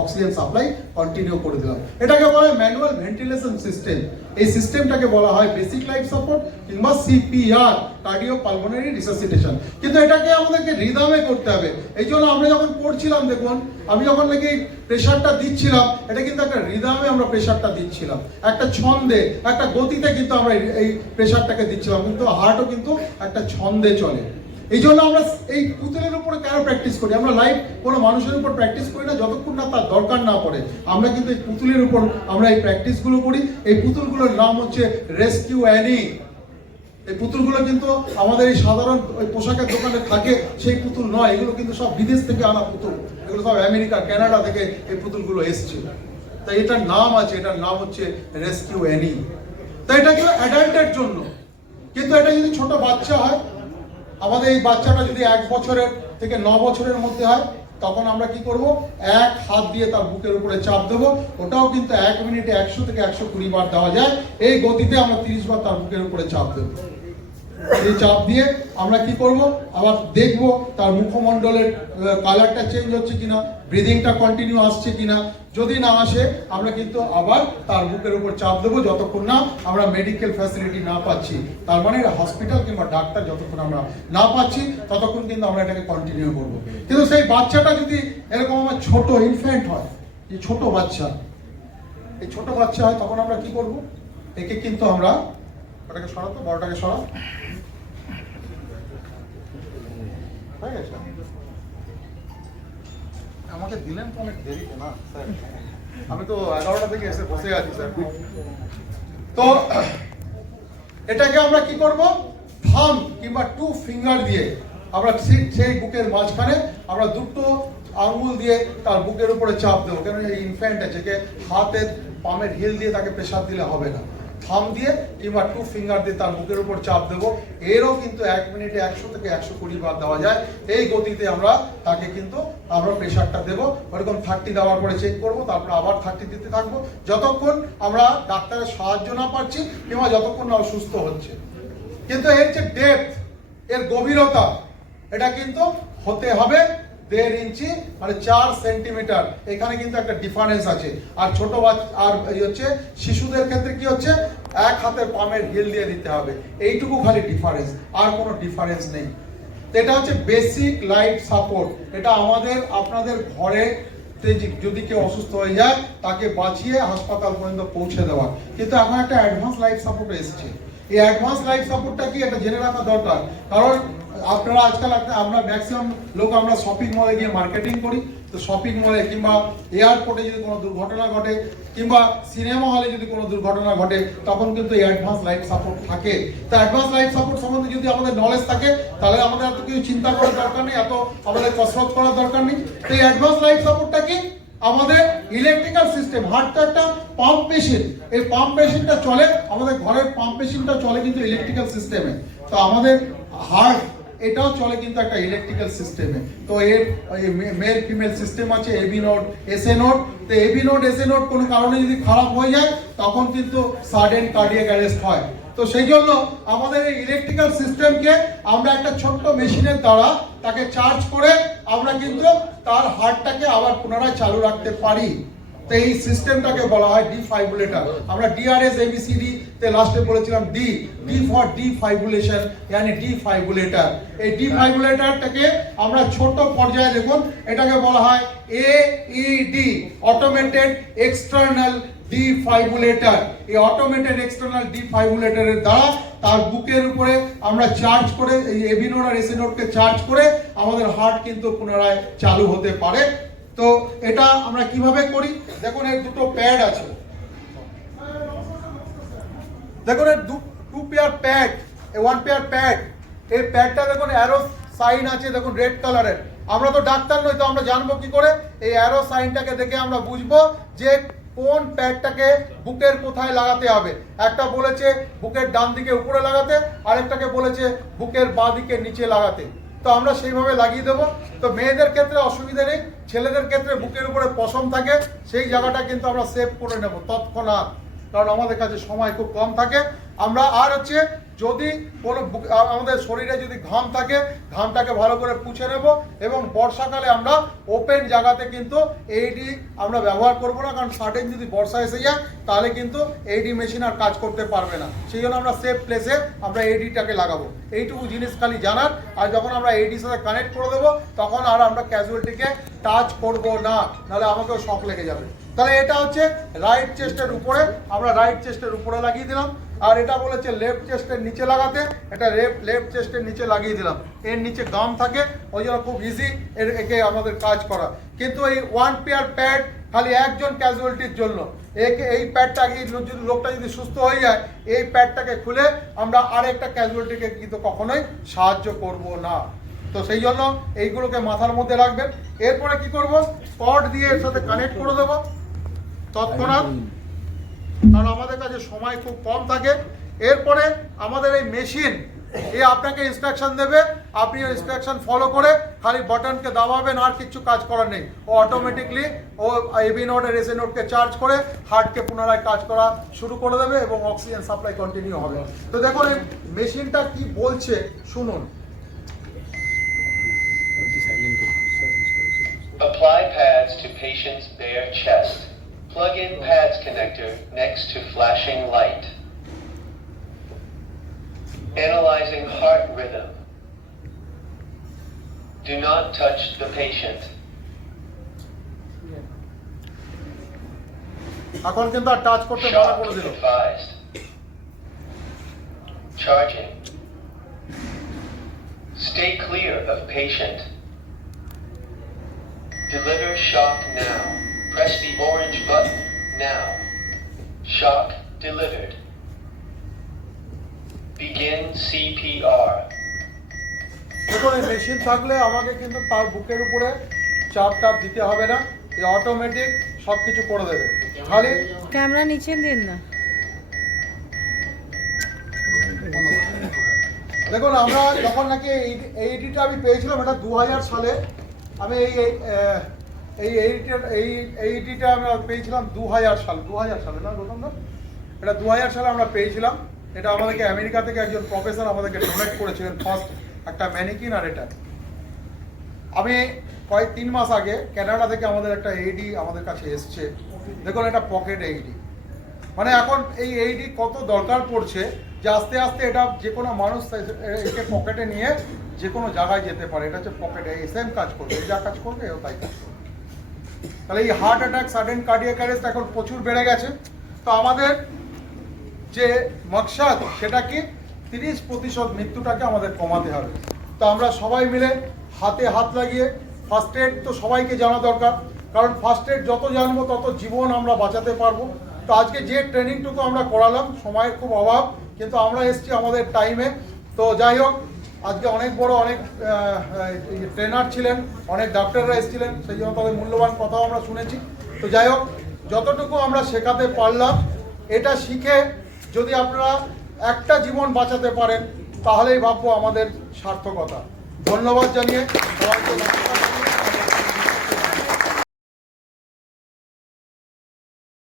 অক্সিজেন সাপ্লাই কন্টিনিউ করে দিলাম। এটাকে বলা হয় ম্যানুয়াল ভেন্টিলেশন সিস্টেম। এই সিস্টেমটাকে বলা হয় বেসিক লাইফ সাপোর্ট কিংবা CPR, কার্ডিও পালমোনারি রিসাসিটেশন। কিন্তু এটাকে আমাদেরকে রিদমে করতে হবে। এই জন্য আমরা যখন পড়ছিলাম, দেখুন আমি যখন নাকি প্রেশারটা দিচ্ছিলাম, এটা কিন্তু একটা রিদমে আমরা প্রেশারটা দিচ্ছিলাম, একটা ছন্দে, একটা গতিতে কিন্তু আমরা এই প্রেশারটাকে দিচ্ছিলাম, কিন্তু হার্টও কিন্তু একটা ছন্দে চলে। এই জন্য আমরা এই পুতুলের উপরে কেন প্র্যাকটিস করি, আমরা লাইভ কোনো মানুষের উপর প্র্যাকটিস করি না যতক্ষণ না তার দরকার না পড়ে। আমরা কিন্তু এই পুতুলের উপর আমরা এই প্র্যাকটিসগুলো করি। এই পুতুলগুলোর নাম হচ্ছে রেস্কিউ অ্যানি। এই পুতুলগুলো কিন্তু আমাদের এই সাধারণ ওই পোশাকের দোকানে থাকে সেই পুতুল নয়, এগুলো কিন্তু সব বিদেশ থেকে আনা পুতুল, এগুলো সব আমেরিকা, কানাডা থেকে এই পুতুলগুলো এসছে। তাই এটার নাম আছে, এটার নাম হচ্ছে রেস্কিউ অ্যানি। তাই এটা কিন্তু অ্যাডাল্টের জন্য, কিন্তু এটা যদি ছোট বাচ্চা হয়, আমাদের এই বাচ্চাটা যদি 1 বছরের থেকে 9 বছরের মধ্যে হয়, তখন আমরা কি করব, এক হাত দিয়ে তার বুকের উপরে চাপ দেবো। ওটাও কিন্তু 1 মিনিটে 100 থেকে 120 বার দেওয়া যায়। এই গতিতে আমরা 30 বার তার বুকের উপরে চাপ দেবো। এই চাপ দিয়ে আমরা কি করব, আবার দেখব তার মুখমণ্ডলের কালারটা চেঞ্জ হচ্ছে কিনা, ব্রিদিংটা কন্টিনিউ আসছে কিনা। যদি না আসে, আমরা কিন্তু আবার তার বুকের উপর চাপ দেবো, যতক্ষণ না আমরা মেডিকেল ফ্যাসিলিটি না পাচ্ছি। তার মানে হসপিটাল কিংবা ডাক্তার যতক্ষণ আমরা না পাচ্ছি, ততক্ষণ কিন্তু আমরা এটাকে কন্টিনিউ করবো। কিন্তু সেই বাচ্চাটা যদি এরকম আমার ছোট ইনফ্যান্ট হয়, এই ছোট বাচ্চা, এই ছোট বাচ্চা হয়, তখন আমরা কি করব, একে কিন্তু আমরা ওটাকে সরাতো, বড়টাকে সরা, হয়ে গেছে। আমাকে দিলেন তো অনেক দেরিতে না স্যার, আমি তো 11টা থেকে এসে বসে আছি স্যার। তো এটাকে আমরা কি করব, থাম কিংবা 2 ফিঙ্গার দিয়ে আমরা সেই বুকের মাঝখানে আমরা দুটো আঙ্গুল দিয়ে তার বুকের উপরে চাপ দেবো। কেন এই ইনফ্যান্ট আছে, যে হাতের পামের হিল দিয়ে তাকে প্রেসার দিলে হবে না, থাম দিয়ে কিংবা 2 ফিঙ্গার দিয়ে তার বুকের উপর চাপ দেবো। এরও কিন্তু 1 মিনিটে 100 থেকে 120 বার দেওয়া যায়। এই গতিতে আমরা তাকে কিন্তু আমরা প্রেসারটা দেবো। ওরকম 30 দেওয়ার পরে চেক করবো, তারপর আবার 30 দিতে থাকবো, যতক্ষণ আমরা ডাক্তারের সাহায্য না পাচ্ছি কিংবা যতক্ষণ না সুস্থ হচ্ছে। কিন্তু এর যে ডেপথ, এর গভীরতা, এটা কিন্তু হতে হবে 1.5 ইঞ্চি, মানে 4 সেন্টিমিটার। এখানে কিন্তু একটা ডিফারেন্স আছে। আর ছোট বাচ্চা আর এই হচ্ছে শিশুদের ক্ষেত্রে কি হচ্ছে, 1 হাতের পামের হিল দিয়ে দিতে হবে, এইটুকু খালি ডিফারেন্স, আর কোনো ডিফারেন্স নেই। এটা হচ্ছে বেসিক লাইফ সাপোর্ট। এটা আমাদের আপনাদের ঘরে যদি কেউ অসুস্থ হয়ে যায়, তাকে বাঁচিয়ে হাসপাতাল পর্যন্ত পৌঁছে দেওয়া। কিন্তু এখন একটা অ্যাডভান্স লাইফ সাপোর্ট এসেছে। এই অ্যাডভান্স লাইফ সাপোর্টটা কি, এটা জেনে রাখা দরকার। কারণ আপনারা আজকাল আমরা ম্যাক্সিমাম লোক আমরা শপিং মলে গিয়ে মার্কেটিং করি। তো শপিং মলে কিংবা এয়ারপোর্টে যদি কোনো দুর্ঘটনা ঘটে কিংবা সিনেমা হলে যদি কোনো দুর্ঘটনা ঘটে, তখন কিন্তু অ্যাডভান্স লাইফ সাপোর্ট থাকে। তো অ্যাডভান্স লাইফ সাপোর্ট সম্বন্ধে যদি আমাদের নলেজ থাকে, তাহলে আমাদের এত কিছু চিন্তা করার দরকার নেই, এত আমাদের কসরত করার দরকার নেই। তো এই অ্যাডভান্স লাইফ সাপোর্টটা কি, আমাদের ইলেকট্রিক্যাল সিস্টেম। হার্টটা একটা পাম্প মেশিন, এই পাম্প মেশিনটা চলে, আমাদের ঘরের পাম্প মেশিনটা চলে কিন্তু ইলেকট্রিক্যাল সিস্টেমে। তো আমাদের হার্ট এটাও চলে কিন্তু একটা ইলেকট্রিক্যাল সিস্টেমে। তো এর মেল ফিমেল সিস্টেম আছে, এবি নোড এসএ নোড। তো এবি নোড এসএ নোড কোনো কারণে যদি খারাপ হয়ে যায়, তখন কিন্তু সাডেন কার্ডিয়াক অ্যারেস্ট হয়। তো সেই জন্য আমাদের এই ইলেকট্রিক্যাল সিস্টেমকে আমরা একটা ছোট্ট মেশিনের দ্বারা তাকে চার্জ করে আমরা কিন্তু তার হার্টটাকে আবার পুনরায় চালু রাখতে পারি। তো এই সিস্টেমটাকে বলা হয় ডিফাইবুলেটর। আমরা ডিআরএস এবিসিডি তে লাস্টে বলেছিলাম ডি ফর ডিফাইবুলেশন, মানে ডিফাইবুলেটর। এই ডিফাইবুলেটরটাকে আমরা ছোট পর্যায়ে দেখুন, এটাকে বলা হয় AED, অটোমেটেড এক্সটার্নাল ডিফাইবুলেটর। এই অটোমেটেড এক্সটার্নাল ডিফাইবুলেটরের দ্বারা তার বুকের উপরে আমরা চার্জ করে এই এবি নোড আর এসি নোডকে চার্জ করে আমাদের হার্ট কিন্তু পুনরায় চালু হতে পারে। তো এটা আমরা কিভাবে করি, দেখুন এর দুটো প্যাড আছে, দেখুন এর two pair pad, one pair pad. এই প্যাডটা দেখুন অ্যারো সাইন আছে, দেখুন রেড কালারের। আমরা তো ডাক্তার নই, তো আমরা জানবো কি করে? এই অ্যারো সাইনটাকে দেখে আমরা বুঝবো যে কোন প্যাডটাকে বুকের কোথায় লাগাতে হবে। একটা বলেছে বুকের ডান দিকে উপরে লাগাতে, আরেকটাকে বলেছে বুকের বাঁ দিকে নিচে লাগাতে। তো আমরা সেইভাবে লাগিয়ে দেবো। তো মেয়েদের ক্ষেত্রে অসুবিধা নেই, ছেলেদের ক্ষেত্রে বুকের উপরে পশম থাকে, সেই জায়গাটা কিন্তু আমরা সেভ করে নেব তৎক্ষণাৎ, কারণ আমাদের কাছে সময় খুব কম থাকে। আমরা আর হচ্ছে যদি কোনো আমাদের শরীরে যদি ঘাম থাকে, ঘামটাকে ভালো করে পুছে নেব। এবং বর্ষাকালে আমরা ওপেন জায়গাতে কিন্তু এইডি আমরা ব্যবহার করব না, কারণ সাডেন যদি বর্ষা এসে যায় তাহলে কিন্তু এইডি মেশিন আর কাজ করতে পারবে না। সেই জন্য আমরা সেফ প্লেসে আমরা এইডিটাকে লাগাবো। এইটুকু জিনিস খালি জানার। আর যখন আমরা এইডির সাথে কানেক্ট করে দেবো তখন আর আমরা ক্যাজুয়ালিটিকে টাচ করব না, নাহলে আমাকেও শক লেগে যাবে। তাহলে এটা হচ্ছে রাইট চেস্টের উপরে, আমরা রাইট চেস্টের উপরে লাগিয়ে দিলাম। আর এটা বলেছে লেফট চেস্টের নিচে লাগাতে, এটা লেফট চেস্টের নিচে লাগিয়ে দিলাম। এর নিচে গাম থাকে, ওই জন্য খুব ইজি একে আমাদের কাজ করা। কিন্তু এই ওয়ান পেয়ার প্যাড খালি একজন ক্যাজুয়ালিটির জন্য। এই প্যাডটা লোকটা যদি সুস্থ হয়ে যায়, এই প্যাডটাকে খুলে আমরা আরেকটা ক্যাজুয়ালিটিকে কিন্তু কখনোই সাহায্য করব না। তো সেই জন্য এইগুলোকে মাথার মধ্যে রাখবেন। এরপরে কি করব, কর্ড দিয়ে এর সাথে কানেক্ট করে দেবো তৎক্ষণাৎ, কারণ আমাদের কাছে সময় খুব কম থাকে। এরপরে আমাদের এই মেশিন আপনাকে ইনস্ট্রাকশন দেবে, আপনি ইনস্ট্রাকশন ফলো করে খালি বাটনকে দাবাবেন, আর কিছু কাজ করার নেই। ও অটোমেটিকলি ও এবি নোড আর এসি নোডকে চার্জ করে হার্টকে পুনরায় কাজ করা শুরু করে দেবে এবং অক্সিজেন সাপ্লাই কন্টিনিউ হবে। তো দেখুন এই মেশিনটা কি বলছে শুনুন। Apply pads to patient's bare chest. Plug in pads connector next to flashing light. Analyzing heart rhythm. Do not touch the patient. এখন কিন্তু আর টাচ করতে মানা করে Shock দিল। advised. Charging. Stay clear of patient. Deliver shock now. Press the orange button now. Shock delivered. Begin CPR. দেখুন এই machine থাকলে আমাকে কিন্তু তার বুকের উপরে চাপ দিতে হবে না, এই অটোমেটিক সব কিছু করে দেবে। খালি ক্যামেরা নিচে দিন না। দেখুন আমরা যখন নাকি এইডিটা আমি পেয়েছিলাম, এটা 2000 সালে। আমি এইডিটা আমরা পেয়েছিলাম 2000 সালে না প্রথম না, এটা 2000 সালে আমরা পেয়েছিলাম। এটা আমাদেরকে আমেরিকা থেকে একজন প্রফেসর আমাদেরকে ডোনেট করেছিলেন, ফার্স্ট একটা ম্যানিকিন। আর এটা আমি প্রায় 3 মাস আগে কানাডা থেকে আমাদের একটা এইডি আমাদের কাছে এসছে। দেখুন এটা পকেট এইডি, মানে এখন এই এইডি কত দরকার পড়ছে যে আস্তে আস্তে এটা যে কোনো মানুষ একে পকেটে নিয়ে যে কোনো জায়গায় যেতে পারে। এটা হচ্ছে পকেটে সেম কাজ করবে, যা কাজ করবে এও তাই কাজ করবে। তাহলে এই heart attack, sudden cardiac arrest এখন প্রচুর বেড়ে গেছে। তো আমাদের যে মকসদ সেটা কি, 30% মৃত্যুটাকে আমাদের কমাতে হবে। তো আমরা সবাই মিলে হাতে হাত লাগিয়ে ফার্স্ট এড তো সবাইকে জানা দরকার, কারণ ফার্স্ট এড যত জানবো তত জীবন আমরা বাঁচাতে পারবো। তো আজকে যে ট্রেনিংটুকু আমরা করালাম, সময়ের খুব অভাব, কিন্তু আমরা এসেছি আমাদের টাইমে। তো যাই হোক, আজকে অনেক বড় অনেক ট্রেনার ছিলেন, অনেক ডাক্তাররা এসেছিলেন, সেই জন্য তাদের মূল্যবান কথাও আমরা শুনেছি। তো যাই হোক, যতটুকু আমরা শেখাতে পারলাম, এটা শিখে যদি আপনারা একটা জীবন বাঁচাতে পারেন তাহলেই ভাববো আমাদের সার্থকতা। ধন্যবাদ জানিয়ে সবাইকে